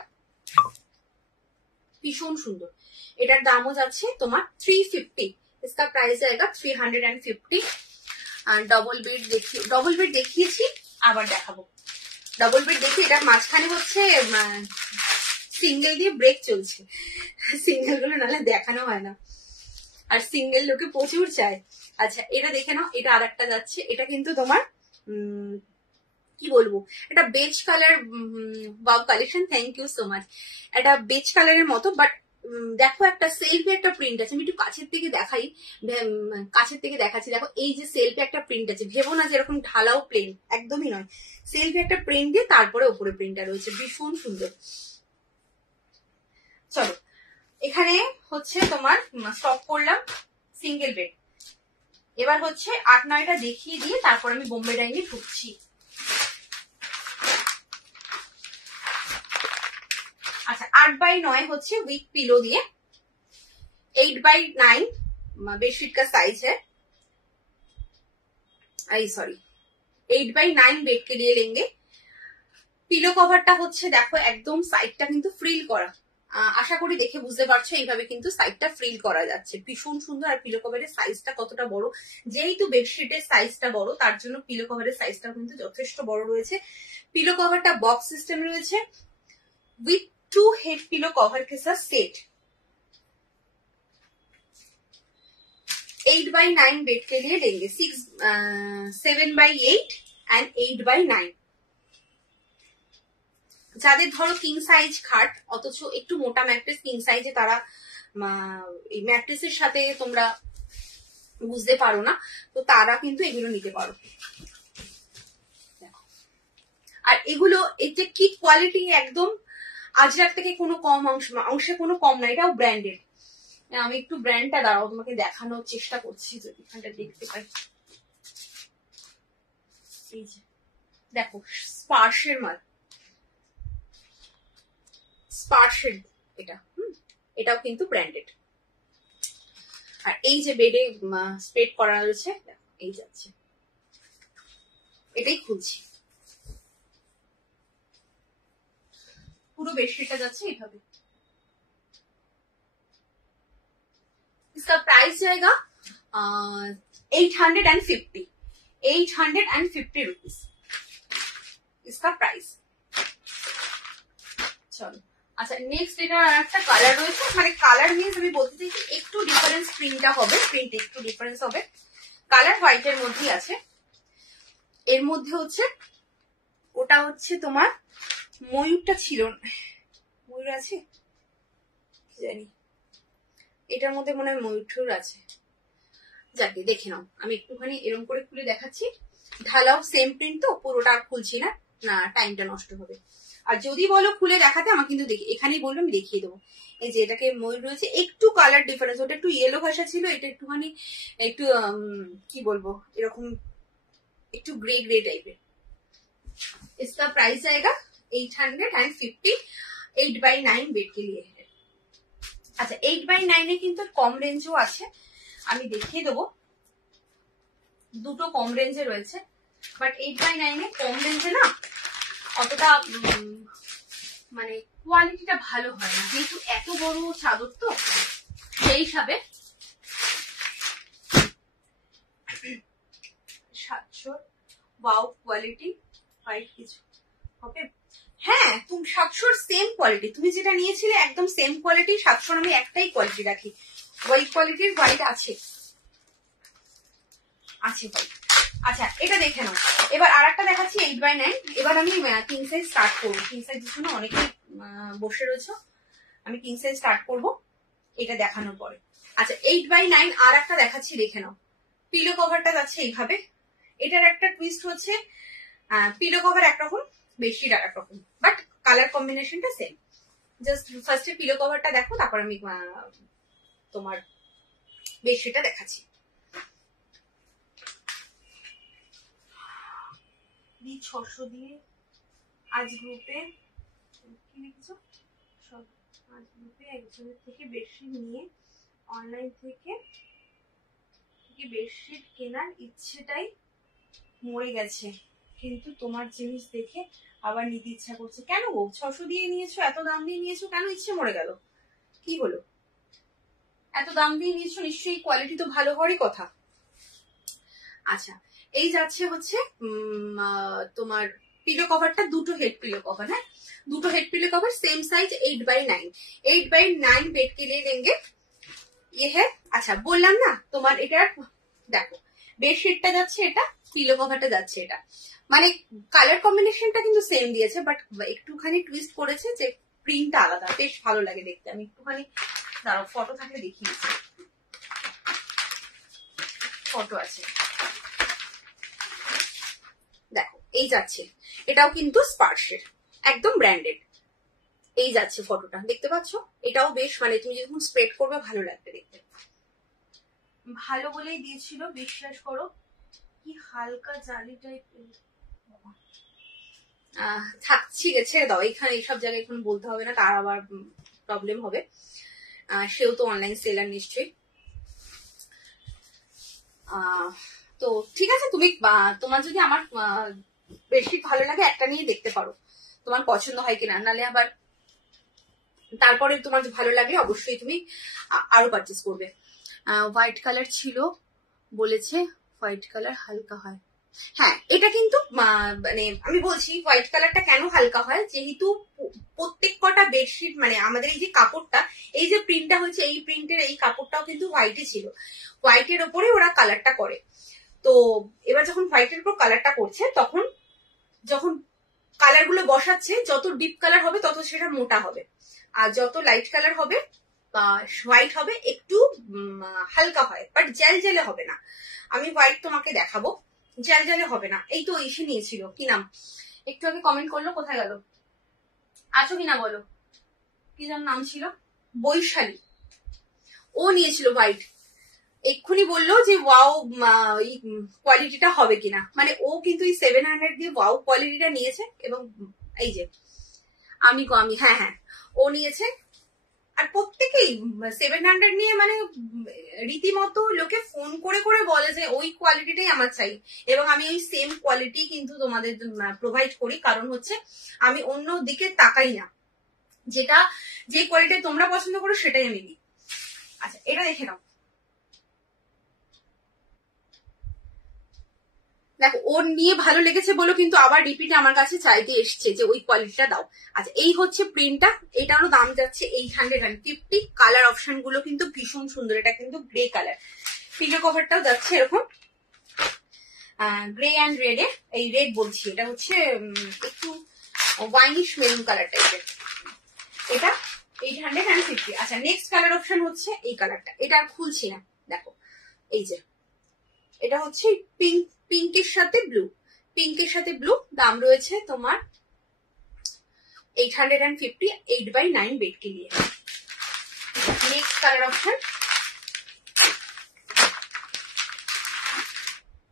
ভীষণ সুন্দর। এটার দামও যাচ্ছে তোমার 350, इसका प्राइस जाएगा 350। আর ডবল বেড দেখিয়েছি, আবার দেখাবো ডবল বেড দেখি। এটা মাঝখানে হচ্ছে সিঙ্গেল দিয়ে ব্রেক চলছে, সিঙ্গেল গুলো নাহলে দেখানো হয় না, আর সিঙ্গেল লোকে প্রচুর চায়। আচ্ছা এটা দেখে নাও, এটা আর একটা যাচ্ছে, এটা কিন্তু তোমার কি বলবো, এটা beige colour, wow collection, thank you so much. এটা বেজ কালারের মতো, বাট দেখো একটা সেলফে একটা প্রিন্ট আছে, আমি একটু কাছের থেকে দেখাই, কাছের থেকে দেখাচ্ছি। দেখো এই যে সেলফে একটা প্রিন্ট আছে, ভেবো না যে এরকম ঢালাও প্লেন, একদমই নয়, সেলফে একটা প্রিন্ট দিয়ে তারপরে উপরে প্রিন্টটা রয়েছে, ভীষণ সুন্দর। চলো এখানে হচ্ছে তোমার স্টপ করলাম সিঙ্গেল বেড, এবার হচ্ছে 8-9টা দেখিয়ে দিয়ে তারপর আমি বোম্বে ডাইনে ঢুকছি। আচ্ছা 8x9 হচ্ছে উইথ पिलो दिए, 8x9 बेडशीट का साइज है, सॉरी 8x9 बेड के लिए लेंगे। पिलो कভারটা হচ্ছে দেখো একদম সাইডটা কিন্তু ফ্রিল করা, আশা করি দেখে বুঝতে পারছো, এইভাবে কিন্তু সাইডটা ফ্রিল করা যাচ্ছে, ভীষণ সুন্দর। আর পিলো কভারের সাইজটা কতটা বড়, যেহেতু বেডশিটের সাইজটা বড় তার জন্য পিলো কভারের সাইজটা কিন্তু যথেষ্ট বড় রয়েছে। পিলো কভারটা বক্স সিস্টেম রয়েছে উইথ 2 हेड पिलो कवर के साथ सेट। 8x9 बेड के लिए लेंगे 7x8 एंड 8x9। যাদের ধরো কিং সাইজ খাট অথচ একটু মোটা ম্যাট্রেস কিং সাইজে, তারা এই ম্যাট্রেসের সাথে তোমরা বুঝতে পারো না, তো তারা কিন্তু এগুলো নিতে পারো। আর এগুলো এই যে কি কোয়ালিটি, একদম আজরাক থেকে কোনো কম অংশে কোনো কম না, এটাও ব্র্যান্ডেড। আমি একটু ব্র্যান্ডটা দাঁড়াও তোমাকে দেখানোর চেষ্টা করছি, যদি এখানটা দেখতে পাই। এই যে দেখো স্পার্শের মাল, স্পার্শের এটা, এটাও কিন্তু ব্র্যান্ডেড। আর এই যে বেডে স্প্রেড করা রয়েছে, এই যাচ্ছে, এটাই খুলছি, পুরো বেডশিটটা যাচ্ছে এইভাবে। इसका प्राइस जाएगा 850 रुपीज इसका प्राइस। চলো আচ্ছা নেক্সট এটা একটা কালার রয়েছে, মানে কালার মিন্স আমি বলতে চাইছি একটু ডিফারেন্স প্রিন্টটা হবে, প্রিন্ট একটু ডিফারেন্স হবে, কালার হোয়াইটের মধ্যেই আছে। এর মধ্যে হচ্ছে ওটা হচ্ছে তোমার ময়ূরটা ছিল, ময়ূর আছে জানি, এটার মধ্যে মনে হয় ময়ূর আছে, যাকে দেখে নাও। আমি একটুখানি এরকম করে খুলে দেখাচ্ছি, ঢালাও সেম প্রিন্ট তো, পুরোটা খুলছি না, না টাইমটা নষ্ট হবে। আর যদি বলো খুলে দেখাতে, আমার কিন্তু দেখি এখানেই বললো আমি দেখিয়ে দেবো। এই যে এটাকে ময়ূর রয়েছে, একটু কালার ডিফারেন্স, ওটা একটু ইয়েলো ঘাসা ছিল, এটা একটুখানি একটু কি বলবো এরকম একটু গ্রে গ্রে টাইপের। इसका प्राइस आएगा 850। 8x9 बेड के लिए है। আচ্ছা 8x9 কিন্তু কম রেঞ্জও আছে, আমি দেখিয়ে দেবো। দুটো কম রেঞ্জে রয়েছে, বাট 8x9 কম রেঞ্জে না অতটা মানে কোয়ালিটিটা ভালো হয় না, যেহেতু এত বড় চাদর তো সেই হিসাবে 700 ওয়াও কোয়ালিটি 5 কিছু ওকে। হ্যাঁ তুমি 700 সেম কোয়ালিটি, তুমি যেটা নিয়েছিলে একদম সেম কোয়ালিটি। 700 আমি একটাই কোয়ালিটি রাখি, ওই কোয়ালিটির হোয়াইট আছে আছে ভাই। আচ্ছা এটা দেখে নাও। এবার আর একটা দেখাচ্ছি 8x9। এবার আমি কিং সাইজ স্টার্ট করবো, কিং সাইজের জন্য অনেকেই বসে রয়েছে, আমি কিং সাইজ স্টার্ট করবো এটা দেখানোর পরে। আচ্ছা 8x9 আর একটা দেখাচ্ছি, দেখে নাও। পিলো কভারটা যাচ্ছে এইভাবে, এটার একটা টুইস্ট হচ্ছে পিলো কভার একরকম, বেডশিট আর একরকম, বাট কালার কম্বিনেশনটা সেম। জাস্ট ফার্স্টে পিলো কভারটা দেখো, তারপর আমি তোমার বেডশিটটা দেখাচ্ছি। 600 দিয়ে আজ গ্রুপে কি লিখছো সব, আজ গ্রুপে একজনের থেকে বেডশিট নিয়ে অনলাইন থেকে বেডশিট কেনার ইচ্ছেটাই মরে গেছে, কিন্তু তোমার জিনিস দেখে আবার নিতে ইচ্ছা করছে। কেন গো 600 দিয়ে নিয়েছো, এত দাম দিয়ে নিয়েছো, কেন ইচ্ছে মরে গেল? কি হলো? এত দাম দিয়ে নিয়েছো, নিশ্চয়ই কোয়ালিটি তো ভালো হওয়ারই কথা। আচ্ছা এই যাচ্ছে হচ্ছে তোমার पिलो कवरটা দুটো হেড पिलो कवर है, দুটো head pillow cover same size 8x9। 8x9 bed के लिए लेंगे ये है। अच्छा বললাম না তোমার এটা দেখো বেডশিটটা যাচ্ছে এটা, পিলো কভারটা যাচ্ছে এটা, মানে কালার কম্বিনেশনটা কিন্তু সেম দিয়েছে, বাট একটুখানি টুইস্ট করেছে যে প্রিন্টটা আলাদা, বেশ ভালো লাগে দেখতে। আমি একটুখানি দাঁড়াও ফটো থাকলে দেখিয়ে দিচ্ছি, ফটো আছে দেখো। এই যাচ্ছে, এটাও কিন্তু স্পার্শের একদম ব্র্যান্ডেড, এই যাচ্ছে ফটোটা দেখতে পাচ্ছ। এটাও বেশ মানে তুমি যখন স্প্রেড করবে ভালো লাগবে দেখতে, ভালো বলেই দিয়েছিল বিশ্বাস করো। কি হালকা জালি টাইপের থাকছি, ছেড়ে দাও, এখানে এইসব জায়গায় এখন বলতে হবে না, তার আবার প্রবলেম হবে। সেও তো অনলাইন সেলার নিশ্চয়ই। তো ঠিক আছে, তুমি তোমার যদি আমার বেডশিট ভালো লাগে একটা নিয়ে দেখতে পারো, তোমার পছন্দ হয় কিনা, নালে আবার তারপরে তোমার ভালো লাগলে অবশ্যই তুমি আরো পারচেস করবে। হোয়াইট কালার ছিল বলেছে, হোয়াইট কালার হালকা হয়। হ্যাঁ এটা কিন্তু মানে আমি বলছি হোয়াইট কালারটা কেন হালকা হয়, যেহেতু প্রত্যেক কটা বেডশিট মানে আমাদের এই যে কাপড়টা, এই যে প্রিন্টটা হয়েছে, এই প্রিন্টের এই কাপড়টাও কিন্তু হোয়াইটে ছিল, হোয়াইটের ওপরে ওরা কালারটা করে। তো এবার যখন হোয়াইটের উপর কালারটা করছে, তখন যখন কালার গুলো বসাচ্ছে, যত ডিপ কালার হবে তত সেটা মোটা হবে, আর যত লাইট কালার হবে বা হোয়াইট হবে একটু হালকা হয়, বাট জেল জেলে হবে না। আমি হোয়াইট তোমাকে দেখাবো, জেল জেলে হবে না। এই তো এসে নিয়েছিল, কি নাম একটু আগে কমেন্ট করলো, কোথায় গেল, আছো কিনা বলো, কি যেন নাম ছিল, বৈশালী, ও নিয়েছিল হোয়াইট। এক্ষুনি বললো যে ওয়াও কোয়ালিটিটা হবে কিনা, মানে ও কিন্তু এই 700 দিয়ে ওয়াও কোয়ালিটিটা নিয়েছে, এবং এই যে আমি হ্যাঁ হ্যাঁ ও নিয়েছে। আর প্রত্যেকেই 700 নিয়ে মানে রীতিমতো লোকে ফোন করে করে বলে যে ওই কোয়ালিটিটাই আমার চাই, এবং আমি ওই সেম কোয়ালিটি কিন্তু তোমাদের প্রোভাইড করি, কারণ হচ্ছে আমি অন্য দিকে তাকাই না, যেটা যে কোয়ালিটি তোমরা পছন্দ করো সেটাই আমি দিই। আচ্ছা এটা দেখে নাও, দেখো ওর নিয়ে ভালো লেগেছে বলো কিন্তু আবার রিপিটে আমার কাছে চাইতে এসছে যে ওই কোয়ালিটিটা দাও। আচ্ছা এই হচ্ছে প্রিন্টটা, এটারও দাম যাচ্ছে 850। কালার অপশন গুলো কিন্তু ভীষণ সুন্দর, এটা কিন্তু গ্রে কালার, পিলো কভারটাও যাচ্ছে এরকম গ্রে অ্যান্ড রেড এ, এই রেড বলছি, এটা হচ্ছে একটু ওয়াইনিশ মেরুন কালার টাইপের, এটা 850। আচ্ছা নেক্সট কালার অপশন হচ্ছে এই কালারটা, এটা আর খুলছি না, দেখো এই যে এটা হচ্ছে পিঙ্ক, পিঙ্কের সাথে ব্লু, পিঙ্কের সাথে ব্লু, দাম রয়েছে তোমার 850 8x9 बेड के लिए। नेक्स्ट कलर ऑप्शन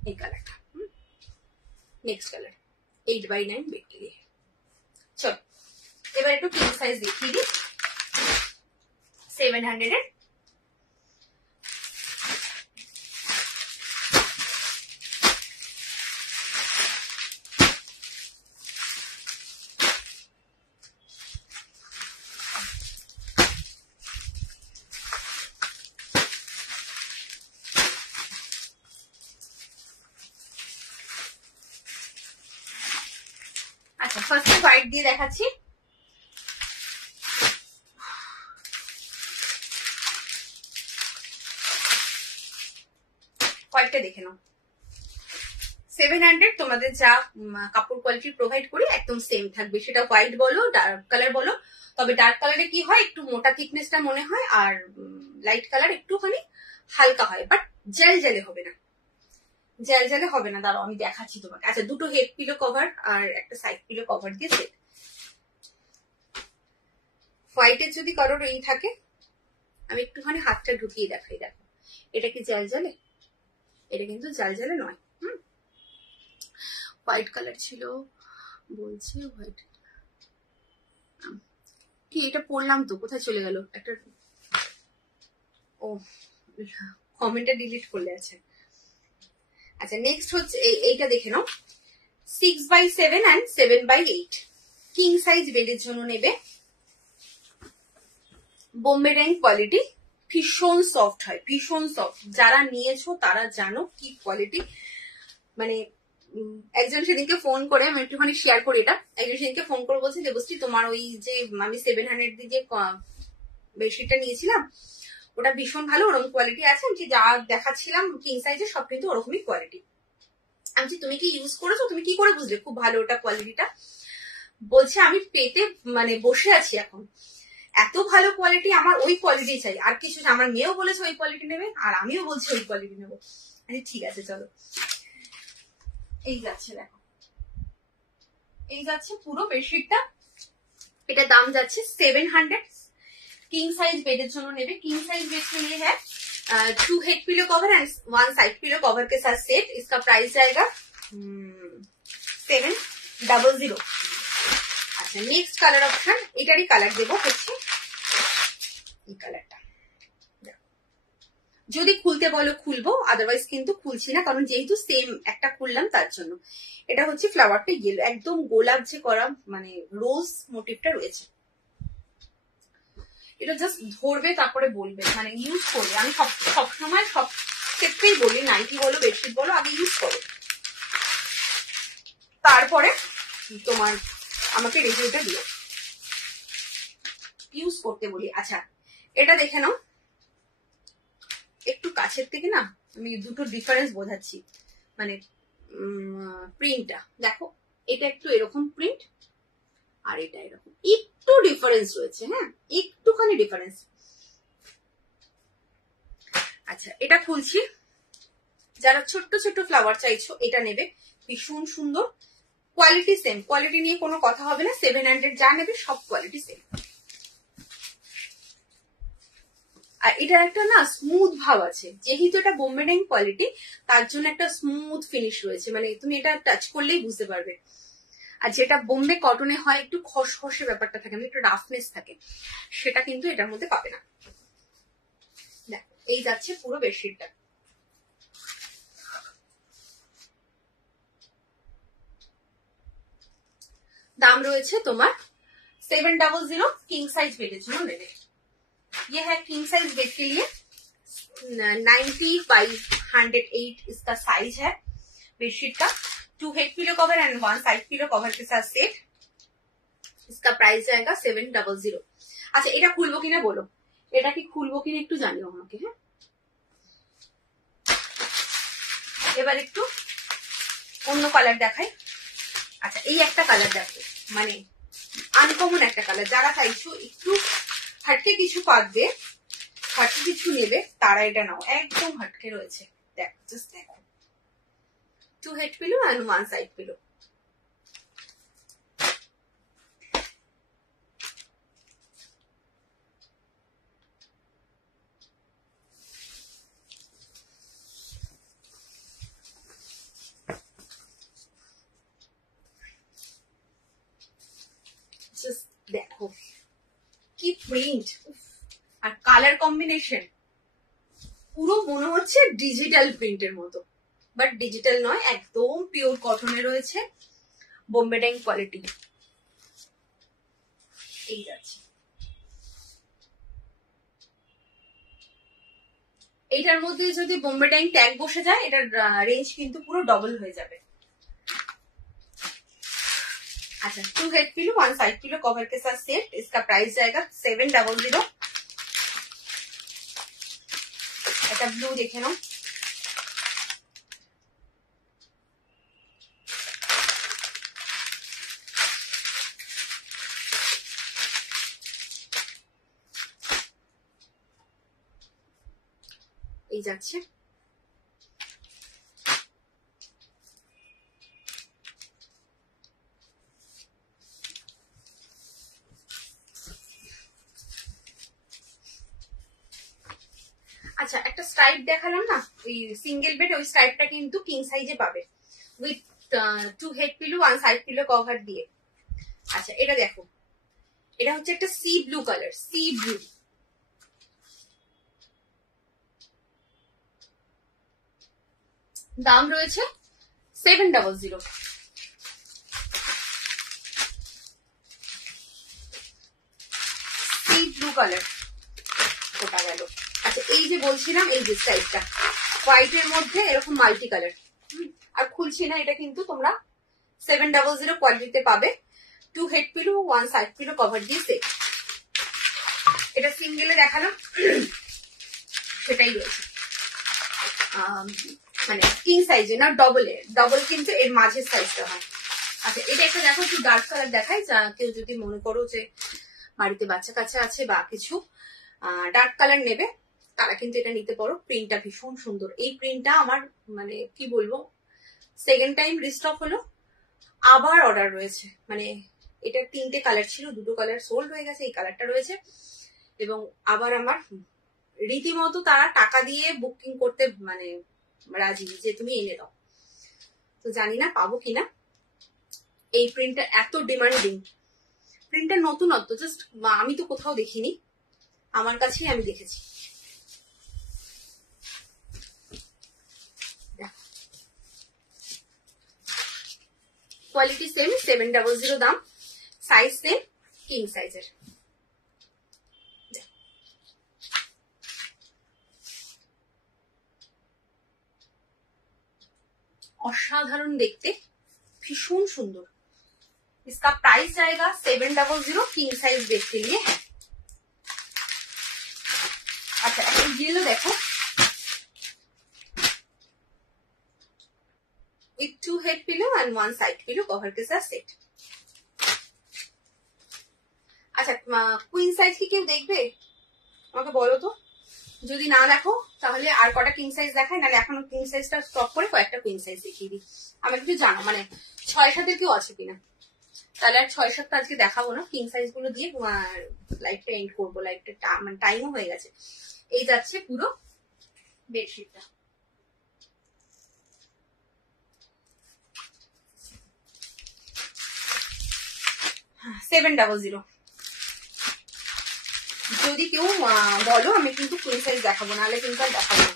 ये colour, next colour 8x9 bed के लिए। चलो এবার একটু কিং সাইজ দেখিয়ে দিই 700 এর। আচ্ছা ফার্স্টে হোয়াইট দিয়ে দেখাচ্ছি। হোয়াইটটা দেখে নাও 700 তোমাদের যা কাপড় কোয়ালিটি প্রোভাইড করি একদম সেম থাকবে, সেটা হোয়াইট বলো ডার্ক কালার বলো। তবে ডার্ক কালারে কি হয় একটু মোটা থিকনেসটা মনে হয়, আর লাইট কালার একটুখানি হালকা হয়, বাট জেল জেলে হবে না, জেল জেলে হবে না। দাঁড়াও আমি দেখাচ্ছি তোমাকে। আচ্ছা দুটো হেড পিলো কভার আর একটা সাইড পিলো কভার দিয়ে সেট। হোয়াইটের যদি কারোর এই থাকে, আমি একটুখানি হাতটা ঢুকিয়ে দেখাই, দেখো এটা কি জেল জেলে? এটা কিন্তু জেল জেলে নয়। হোয়াইট কালার ছিল বলছি, হোয়াইট কি এটা পড়লাম তো, কোথায় চলে গেল একটা, ও কমেন্টে ডিলিট করলে আছে। আচ্ছা নেক্সট হচ্ছে এইটা দেখে নাও 6x7 and 7x8 king size বেডের জন্য নেবে। বোম্বে র্যাঙ্ক কোয়ালিটি, ভীষণ সফট হয়, ভীষণ সফট। যারা নিয়েছো তারা জানো কি কোয়ালিটি। মানে একজন সেদিনকে ফোন করে, আমি একটুখানি শেয়ার করি এটা, একজন সেদিনকে ফোন করে বলছে দেবশ্রী তোমার ওই যে আমি 700 দিয়ে যে বেডশিটটা নিয়েছিলাম ওটা ভীষণ ভালো, ওরকম কোয়ালিটি আছে। আমি যা দেখাচ্ছিলাম কিং সাইজের সব কিন্তু ওরকমই কোয়ালিটি। আমি তুমি কি ইউজ করেছো, তুমি কি করে বুঝলে খুব ভালো ওটা কোয়ালিটিটা? বলছে আমি পেটে মানে বসে আছি এখন, এত ভালো কোয়ালিটি, আমার ওই কোয়ালিটি চাই, আর কিছু। আমার মেয়েও বলেছে ওই কোয়ালিটি নেবে, আর আমিও বলছি ওই কোয়ালিটি নেবো। ঠিক আছে চলো, এই যাচ্ছে দেখো, এই যাচ্ছে পুরো বেডশিটটা। এটা দাম যাচ্ছে 700। किंग साइज बेड जो नेबे, किंग साइज बेड के लिए है 2 head pillow cover and 1 side pillow cover के साथ सेट। इसका प्राइस जाएगा 700। अच्छा नेक्स्ट कलर ऑप्शन এটারই কালার দেব হচ্ছে এই কালারটা। যদি খুলতে বলো খুলবো, আদারওয়াইজ কিন্তু খুলছি না, কারণ যেহেতু সেম একটা খুললাম তার জন্য। এটা হচ্ছে ফ্লাওয়ারটা ইয়েলো, একদম গোলাপ যে করা মানে রোজ মোটিভটা রয়েছে। এটা জাস্ট ধরবে তারপরে বলবে, মানে ইউজ করবে। আমি সবসময় সব ক্ষেত্রেই বলি নাইটি বলো বেডশিট বলো আগে ইউজ করো, তারপরে তোমার আমাকে রিভিউটা দিও, ইউজ করতে বলি। আচ্ছা এটা দেখে নাও একটু কাছের থেকে, না আমি দুটো ডিফারেন্স বোঝাচ্ছি। মানে প্রিন্টটা দেখো, এটা একটু এরকম প্রিন্ট আর এটা এরকম, একটু ডিফারেন্স রয়েছে, হ্যাঁ একটুখানি ডিফারেন্স। আচ্ছা এটা খুলছি, যারা ছোট্ট ছোট্ট ফ্লাওয়ার চাইছো এটা নেবে, ভীষণ সুন্দর কোয়ালিটি, সেম কোয়ালিটি নিয়ে কোনো কথা হবে না। 700 যা নেবে সব কোয়ালিটি সেম। আর এটার একটা না স্মুথ ভাব আছে, যেহেতু এটা বোম্বে ডাইং কোয়ালিটি তার জন্য একটা স্মুথ ফিনিশ রয়েছে, মানে তুমি এটা টাচ করলেই বুঝতে পারবে। আর যেটা বোম্বে কটনে হয় একটু খসখসে ব্যাপারটা থাকে, মানে একটু রাফনেস থাকে, সেটা কিন্তু এটার মধ্যে পাবে না। দেখো এই যাচ্ছে পুরো বেডশিটটা। দাম রয়েছে তোমার 700। किंग साइज बेड के लिए नेबे। ये है किंग साइज बेड के लिए 90x108 इसका साइज है बेडशीट का। 2 head pillow cover and 1 side pillow cover के साथ सेट। इसका प्राइस जाएगा 700। अच्छा এটা খুলবো কিনা বলো, এটা কি খুলবো কিনা একটু জানিও আমাকে। হ্যাঁ এবার একটু অন্য কালার দেখাই। আচ্ছা এই একটা কালার দেখো, মানে আনকমন একটা কালার। যারা চাইছো একটু হাটকে কিছু পাবে, হাটকে কিছু নেবে, তারা এটা নাও, একদম হাটকে রয়েছে। দেখো জাস্ট দেখো, 2 head pillow and 1 side pillow. Just দেখো প্রিন্ট আর কালার কম্বিনেশন পুরো মনে হচ্ছে ডিজিটাল প্রিন্টের মতো, বাট ডিজিটাল নয়, একদম পিওর কটনে রয়েছে, বোম্বে ডাইং কোয়ালিটি। এই যাচ্ছে, এইটার মধ্যে যদি বোম্বে ডাইং ট্যাগ বসে যায় এটার রেঞ্জ কিন্তু পুরো ডবল হয়ে যাবে। अच्छा 2 head pillow 1 side pillow cover के साथ सेट, इसका प्राइस जाएगा 700। এটা ব্লু দেখে নাও, এই যাচ্ছে। আচ্ছা একটা স্ট্রাইপ দেখালাম না, ওই সিঙ্গেল বেড, ওই স্ট্রাইপটা কিন্তু কিং সাইজে পাবে with 2 head pillow 1 side pillow cover দিয়ে। আচ্ছা এটা দেখো, এটা হচ্ছে একটা C blue colour, C blue, দাম রয়েছে 700। সি ব্লু কালার ওটা গেল। আচ্ছা এই যে বলছিলাম, এই যে স্টাইলটা হোয়াইটের মধ্যে এরকম মাল্টি কালার, আর খুলছি না, এটা কিন্তু তোমরা 700 কোয়ালিটিতে পাবে। 2 head pillow 1 side pillow cover দিয়ে সেট। এটা সিঙ্গেলে দেখালাম, সেটাই রয়েছে মানে কিং সাইজে না, ডবল কিন্তু এর মাঝের সাইজটা হয়। আচ্ছা এটা একটা দেখো, একটু ডার্ক কালার দেখাই, কেউ যদি মনে করো যে বাড়িতে বাচ্চা কাচ্চা আছে বা কিছু ডার্ক কালার নেবে তারা কিন্তু এটা নিতে পারো। প্রিন্টটা ভীষণ সুন্দর, এই প্রিন্টটা আমার মানে কি বলবো, সেকেন্ড টাইম রিস্টক হলো, আবার অর্ডার রয়েছে। মানে এটা 3টে কালার ছিল, 2টো কালার সোল্ড হয়ে গেছে, এই কালারটা রয়েছে, এবং আবার আমার রীতিমতো তারা টাকা দিয়ে বুকিং করতে মানে রাজি যে তুমি এনে দাও। তো জানি না পাবো কিনা, এই প্রিন্টটা এত ডিমান্ডিং, প্রিন্টটা নতুনত্ব, জাস্ট আমি তো কোথাও দেখিনি, আমার কাছেই আমি দেখেছি। কোয়ালিটি সেম, 700 দাম, সাইজ সেম, কিং সাইজের। অসাধারণ দেখতে, ভীষণ সুন্দর। इसका प्राइस जाएगा 700 किंग साइज बेड के लिए। अच्छा येलो देखो, with 2 head pillow and 1 side pillow cover के साथ सेट। আচ্ছা কুইন সাইজ কি কেউ দেখবে আমাকে বলো তো, যদি না দেখো তাহলে আর কটা কিং সাইজ দেখাই, নাহলে এখনো কিং সাইজটা স্টপ করে কয়েকটা কুইন সাইজ দেখিয়ে দিই। আমি কিছু জানো মানে 6-7 কেউ আছে কিনা, তাহলে আর 6-7 আজকে দেখাবো না, কিং সাইজ গুলো দিয়ে লাইভটা এন্ড করবো, লাইভটা মানে টাইমও হয়ে গেছে। এই যাচ্ছে পুরো বেডশিটটা। $700। যদি কেউ বলো আমি কিন্তু কুইন সাইজ দেখাবো, নাহলে কিন্তু আর দেখাবো না।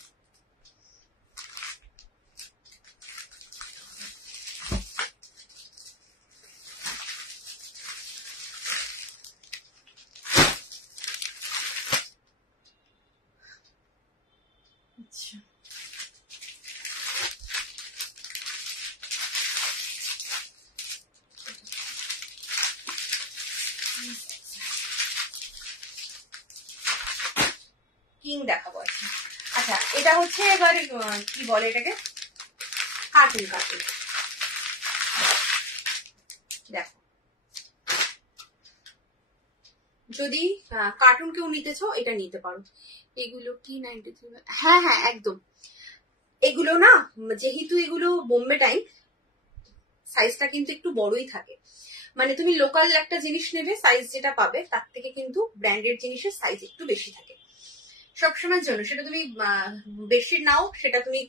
আচ্ছা কিং দেখাবো। আচ্ছা এটা হচ্ছে এবার কি বলে এটাকে, কার্টুন। কার্টুন দেখো, যদি কার্টুন কেউ নিতে চাও এটা নিতে পারো। এগুলো কি 93, হ্যাঁ হ্যাঁ একদম। এগুলো না যেহেতু এগুলো বোম্বে ডাইং, সাইজটা কিন্তু একটু বড়ই থাকে, মানে তুমি লোকাল একটা জিনিস নেবে সাইজ যেটা পাবে তার থেকে কিন্তু ব্র্যান্ডেড জিনিসের সাইজ একটু বেশি থাকে সবসময়ের জন্য। সেটা তুমি বেডশিট নাও, সেটা তুমি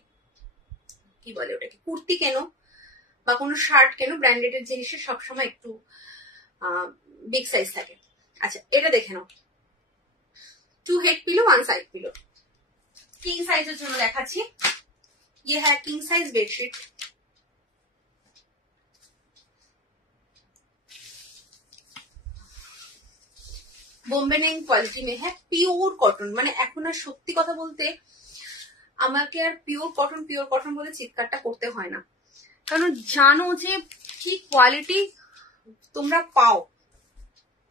কি বলে ওটাকে কুর্তি কেন বা কোনো শার্ট কেন, ব্র্যান্ডেড জিনিসের সবসময় একটু বিগ সাইজ থাকে। আচ্ছা এটা দেখে নাও, 2 head pillow 1 side pillow. King साइजेর জন্য দেখাচ্ছি, ये है king size bedsheet. Bombay name quality में है, পিওর কটন। মানে এখন আর সত্যি কথা বলতে আমাকে আর পিওর কটন বলে চিৎকারটা করতে হয় না, কারণ জানো যে কি কোয়ালিটি তোমরা পাও।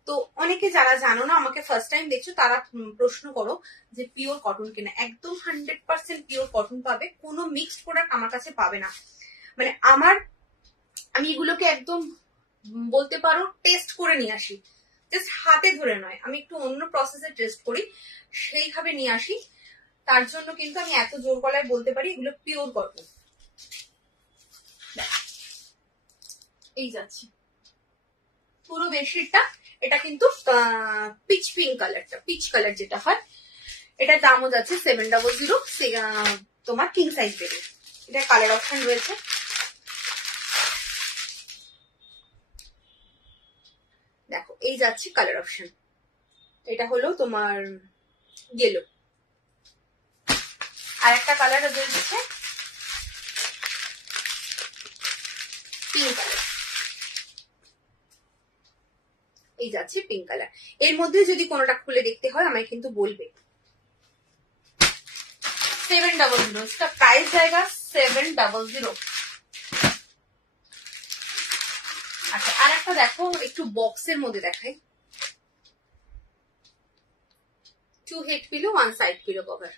তো অনেকে যারা জানো না, আমাকে ফার্স্ট টাইম দেখছো, তারা প্রশ্ন করো যে পিওর কটন কিনা। একদম 100% পিওর কটন পাবে, কোনো মিক্সড প্রোডাক্ট আমার কাছে পাবে না। মানে আমি এগুলোকে একদম বলতে পারো টেস্ট করে নিয়ে আসি, জাস্ট হাতে ধরে নয়, আমি একটু অন্য প্রসেসে টেস্ট করি, সেইভাবে নিয়ে আসি। তার জন্য কিন্তু আমি এত জোর গলায় বলতে পারি এগুলো পিওর কটন। এই যাচ্ছে পুরো বেডশিটটা। এটা কিন্তু পিচ পিঙ্ক কালারটা, পিচ কালার যেটা হয়, এটার দামও যাচ্ছে 700 তোমার কিং সাইজ বেডে। এটা কালার অপশন রয়েছে, দেখো এই যাচ্ছে কালার অপশন। এটা হলো তোমার ইয়েলো, আর একটা কালার রয়েছে পিঙ্ক কালার। এই যাচ্ছে পিঙ্ক কালার। এর মধ্যে যদি কোনোটা খুলে দেখতে হয় আমায় কিন্তু বলবে। 700, इसका प्राइस जाएगा 700। আচ্ছা, আর একটা দেখো একটু বক্সের মধ্যে দেখাই। 2 head pillow 1 side pillow cover.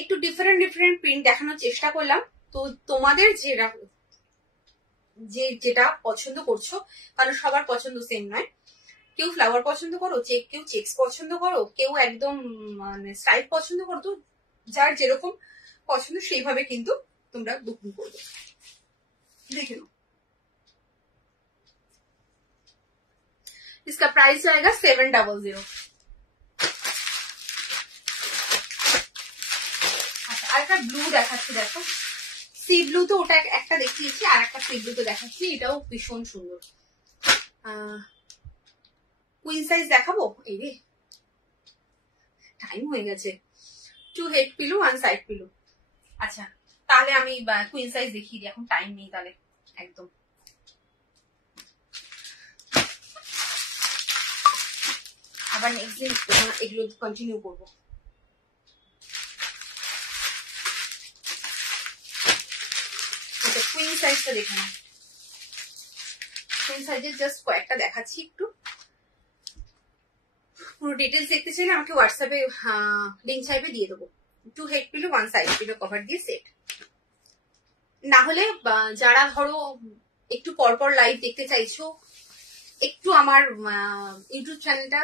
একটু ডিফারেন্ট প্রিন্ট দেখানোর চেষ্টা করলাম। তো তোমাদের যেটা পছন্দ করছো, কারণ সবার পছন্দ সেম নয়। কেউ ফ্লাওয়ার পছন্দ করো, কেউ চেক্স পছন্দ করো, কেউ একদম মানে স্ট্রাইপ পছন্দ করো। তো যার যেরকম পছন্দ সেইভাবে কিন্তু তোমরা বুকিং করবে। দেখে নাও, इसका प्राइस जाएगा 700। আর একটা ব্লু দেখাচ্ছি, দেখো সি ব্লু। তো ওটা একটা দেখিয়েছি, আর একটা সি ব্লু তো দেখাচ্ছি, এটাও ভীষণ সুন্দর। কুইন সাইজ দেখাবো, এই রে টাইম হয়ে গেছে। 2 हेड पिलो 1 साइड पिलो। আচ্ছা, তাহলে আমি কুইন সাইজ দেখিয়ে দিই, এখন টাইম নেই তাহলে একদম। আবার নেক্সট দিন এগুলো কন্টিনিউ করবো। কুইন সাইজটা দেখে নাও। কুইন সাইজের জাস্ট কয়েকটা দেখাচ্ছি একটু। পুরো ডিটেলস দেখতে চাইলে আমাকে হোয়াটসঅ্যাপে লিঙ্ক চাইবে দিয়ে দেবো। 2 head pillow 1 side pillow cover দিয়ে সেট। না হলে যারা ধরো একটু পরপর লাইভ দেখতে চাইছো, একটু আমার ইউটিউব চ্যানেলটা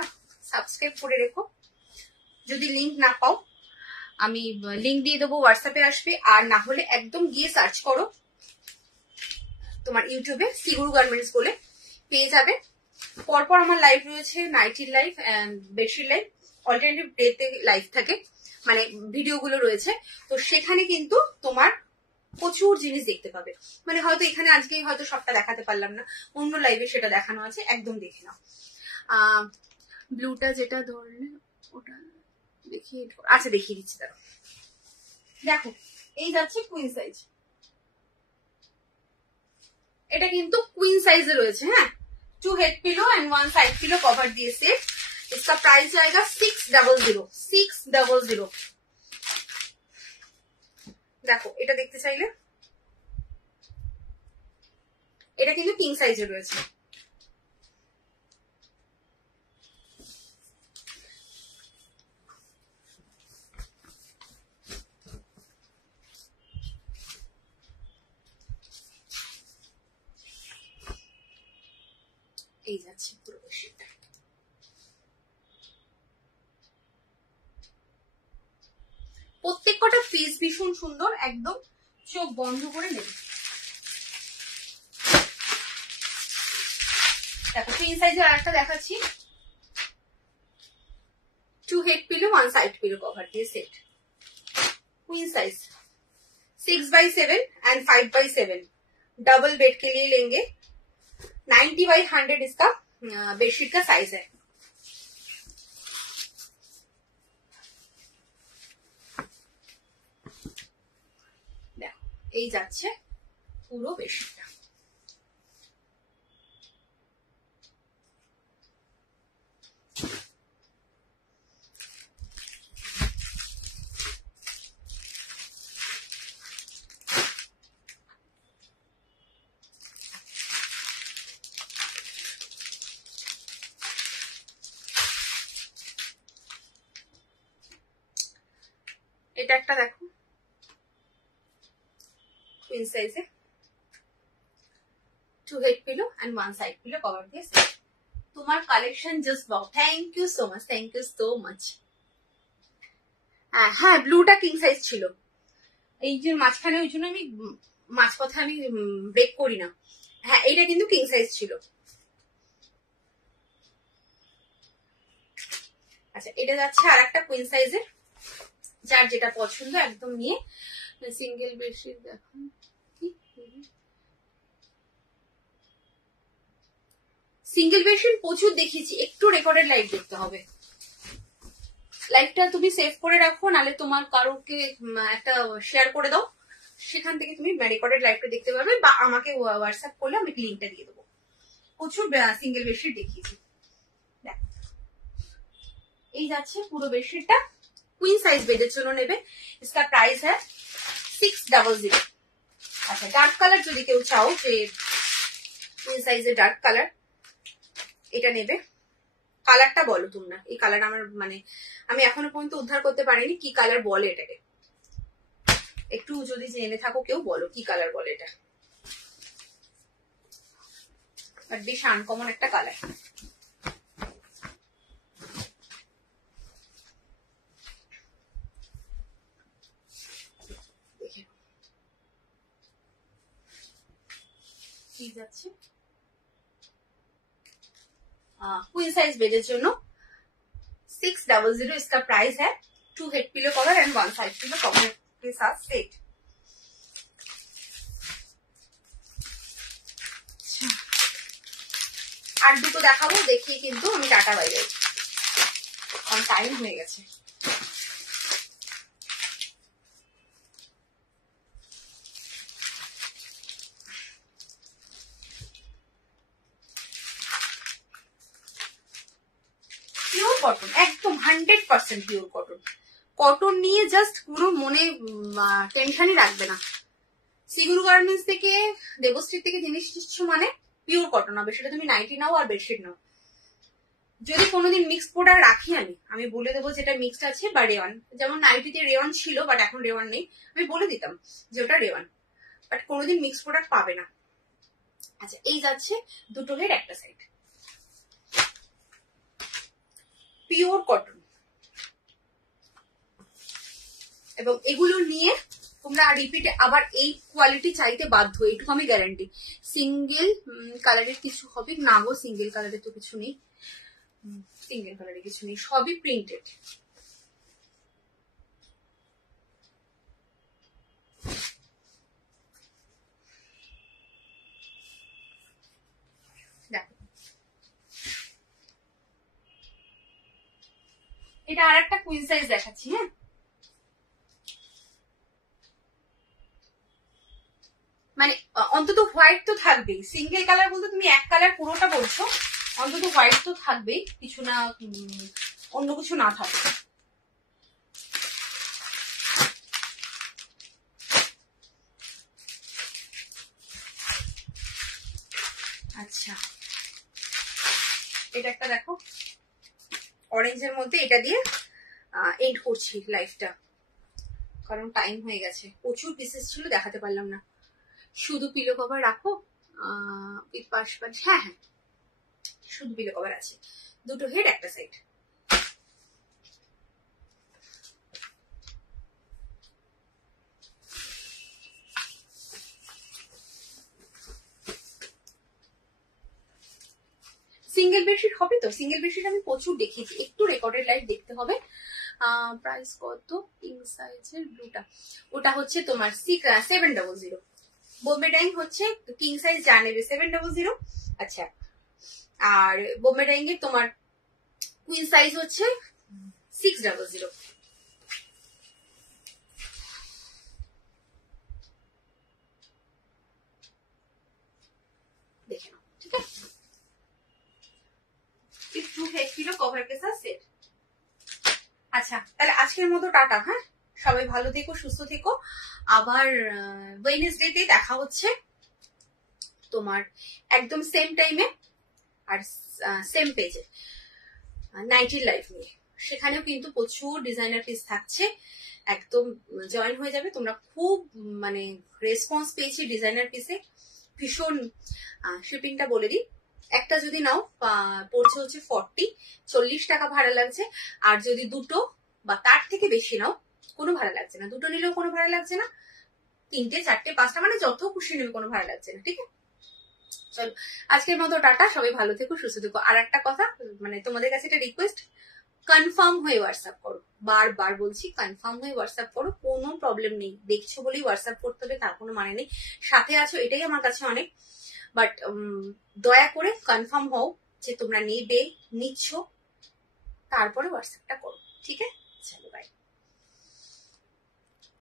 সাবস্ক্রাইব করে রেখো। যদি লিঙ্ক না পাও আমি লিঙ্ক দিয়ে দেবো, হোয়াটসঅ্যাপে আসবে। আর না হলে একদম গিয়ে সার্চ করো তোমার ইউটিউবে সিগুরু গার্মেন্টস বলে পেয়ে যাবে। পরপর আমার লাইভ রয়েছে, নাইটির লাইভ, বেডশিট লাইভ, অল্টারনেটিভ ডেতে লাইভ থাকে, মানে ভিডিওগুলো রয়েছে। তো সেখানে কিন্তু তোমার প্রচুর জিনিস দেখতে পাবে। মানে হয়তো এখানে আজকে হয়তো সবটা দেখাতে পারলাম না, অন্য লাইভে সেটা দেখানো আছে, একদম দেখে নাও। ব্লুটা যেটা ধরলে ওটা দেখিয়ে, আচ্ছা দেখিয়ে দিচ্ছি তারা। দেখো এই যাচ্ছে কুইন সাইজ। এটা কিন্তু কুইন সাইজে রয়েছে। হ্যাঁ, 2 head pillow and 1 side pillow cover दिए सेट। इसका प्राइस जाएगा 600। দেখো এটা দেখতে চাইলে এটা কিন্তু কিং সাইজে রয়েছে। এই যাচ্ছে পুরো বেডশিটটা। প্রত্যেক কটা পিস ভীষণ সুন্দর, একদম চোখ বন্ধ করে নেবে। দেখো কুইন সাইজের আরেকটা দেখাচ্ছি, 2 head pillow 1 side pillow cover দিয়ে set, queen size 6x7 and 5x7 double bed के लिए लेंगे। 90x100 इसका बेडशीट का साइज है। এই যাচ্ছে পুরো বেডশিটটা। এটা একটা দেখো কুইন সাইজে 2 head pillow and 1 side pillow cover দিয়ে সেট। তোমার collection just wow, thank you so much, thank you so much. হ্যাঁ ব্লুটা কিং সাইজ ছিল, এই যে মাঝখানে ওই জন্য আমি মাঝপথে আমি ব্রেক করি না। হ্যাঁ এইটা কিন্তু কিং সাইজ ছিল। আচ্ছা এটা যাচ্ছে আর একটা কুইন সাইজের, যার যেটা পছন্দ একদম নিয়ে। সিঙ্গেল বেডশিট দেখো, সিঙ্গেল বেডশিট প্রচুর দেখিয়েছি, একটু রেকর্ডেড লাইভ দেখতে হবে। লাইভটা তুমি সেভ করে রাখো, নালে তোমার কারোকে একটা শেয়ার করে দাও, সেখান থেকে তুমি রেকর্ডেড লাইভটা দেখতে পারবে, বা আমাকে হোয়াটসঅ্যাপ করলে আমি লিঙ্কটা দিয়ে দেবো। প্রচুর সিঙ্গেল বেডশিট দেখিয়েছি। দেখো এই যাচ্ছে পুরো বেডশিটটা, क्वीन साइज बेडের জন্য নেবে। इसका प्राइस है 600। আচ্ছা ডার্ক কালার যদি কেউ চাও যে क्वीन সাইজের ডার্ক কালার, এটা নেবে। কালারটা বলো তোমরা, এই কালার আমার মানে আমি এখনো পর্যন্ত উদ্ধার করতে পারিনি কি কালার বলে এটাকে, একটু যদি জেনে থাকো কেউ বলো কি কালার বলে এটা। বাট বেশ আনকমন একটা কালার। যাচ্ছে क्वीन साइज बेडের জন্য 600। इसका प्राइस है 2 head pillow cover and 1 side pillow cover के साथ सेट। আর দুটো দেখাবো, দেখিয়ে কিন্তু আমি টাটা বাই বাই, কারণ টাইম হয়ে গেছে। কটন একদম 100% পিওর কটন। কটন নিয়ে জাস্ট পুরো মনে টেনশনই রাখবে না। সিগুরু গার্মেন্টস থেকে দেবশ্রী থেকে জিনিস নিচ্ছ মানে পিওর কটন হবে, সেটা তুমি নাইটি নাও আর বেডশিট নাও। যদি কোনোদিন মিক্স প্রোডাক্ট রাখি আমি বলে দেবো যেটা মিক্সড আছে বা রেওয়ান, যেমন নাইটিতে রেওয়ান ছিল বাট এখন রেওয়ান নেই, আমি বলে দিতাম যে ওটা রেওয়ান, বাট কোনোদিন মিক্স প্রোডাক্ট পাবে না। আচ্ছা এই যাচ্ছে দুটো হেড একটা সাইড, পিওর কটন। এবং এগুলো নিয়ে তোমরা রিপিটে আবার এই কোয়ালিটি চাইতে বাধ্য, এইটুকু আমি গ্যারান্টি। সিঙ্গেল কালারের কিছু হবে না গো, সিঙ্গেল কালারের তো কিছু নেই, সিঙ্গেল কালারের কিছু নেই, সবই প্রিন্টেড। দেখো এটা আর একটা কুইন সাইজ দেখাচ্ছি। হ্যাঁ মানে অন্তত হোয়াইট তো থাকবেই, সিঙ্গেল কালার বলতে তুমি এক কালার পুরোটা বলছো, অন্তত হোয়াইট তো থাকবেই, কিছু না অন্য কিছু না থাকে। আচ্ছা এটা একটা দেখো অরেঞ্জের মধ্যে, এটা দিয়ে এন্ড করছি লাইফটা, কারণ টাইম হয়ে গেছে, প্রচুর পিসেস ছিল দেখাতে পারলাম না। শুধু পিলো কভার রাখো, পাশ পাশ, হ্যাঁ হ্যাঁ শুধু পিলো কভার আছে, দুটো হেড একটা সাইড। বেডশিট হবে তো? সিঙ্গেল বেডশিট আমি প্রচুর দেখিয়েছি, একটু রেকর্ডেড লাইট দেখতে হবে। প্রাইস কত কিং সাইজের ব্লুটা? ওটা হচ্ছে তোমার 700। বোম্বে ডাইং হচ্ছে কিং সাইজ যা নেবে 700। আচ্ছা, আর বোম্বে ডাইং এর তোমার কুইন সাইজ হচ্ছে 600। देखे नाओ, ठीक है। टू हेड पिलो कवर के साथ सेट। আচ্ছা, তাহলে আজকের মতো টাটা। হ্যাঁ, সবাই ভালো থেকো, সুস্থ থেকো। আবার ওয়েডনেসডেতে দেখা হচ্ছে তোমার একদম সেম টাইমে আর সেম পেজে নাইটির লাইফ নিয়ে। সেখানেও কিন্তু প্রচুর ডিজাইনার পিস থাকছে, একদম জয়েন হয়ে যাবে তোমরা। খুব মানে রেসপন্স পেয়েছি ডিজাইনার পিসে, ভীষণ। শিপিংটা বলে দিই, একটা যদি নাও পড়ছে হচ্ছে 40 টাকা ভাড়া লাগছে। আর যদি দুটো বা তার থেকে বেশি নাও কোনো ভাড়া লাগছে না। দুটো নিলেও কোনো ভাড়া লাগছে না, 3টে 4টে 5টা মানে যত খুশি নেবে কোনো ভাড়া লাগছে না, ঠিক আছে। চলো আজকের মতো টাটা, সবাই ভালো থেকো, সুস্থ থেকো। আর একটা কথা, মানে তোমাদের কাছে একটা রিকোয়েস্ট, কনফার্ম হয়ে হোয়াটসঅ্যাপ করো। বারবার বলছি, কনফার্ম হয়ে হোয়াটসঅ্যাপ করো, কোনো প্রবলেম নেই। দেখছো বলেই হোয়াটসঅ্যাপ করতে হবে তার কোনো মানে নেই। সাথে আছো এটাই আমার কাছে অনেক, বাট দয়া করে কনফার্ম হও যে তোমরা নেবে, নিচ্ছ, তারপরে হোয়াটসঅ্যাপটা করো, ঠিক আছে।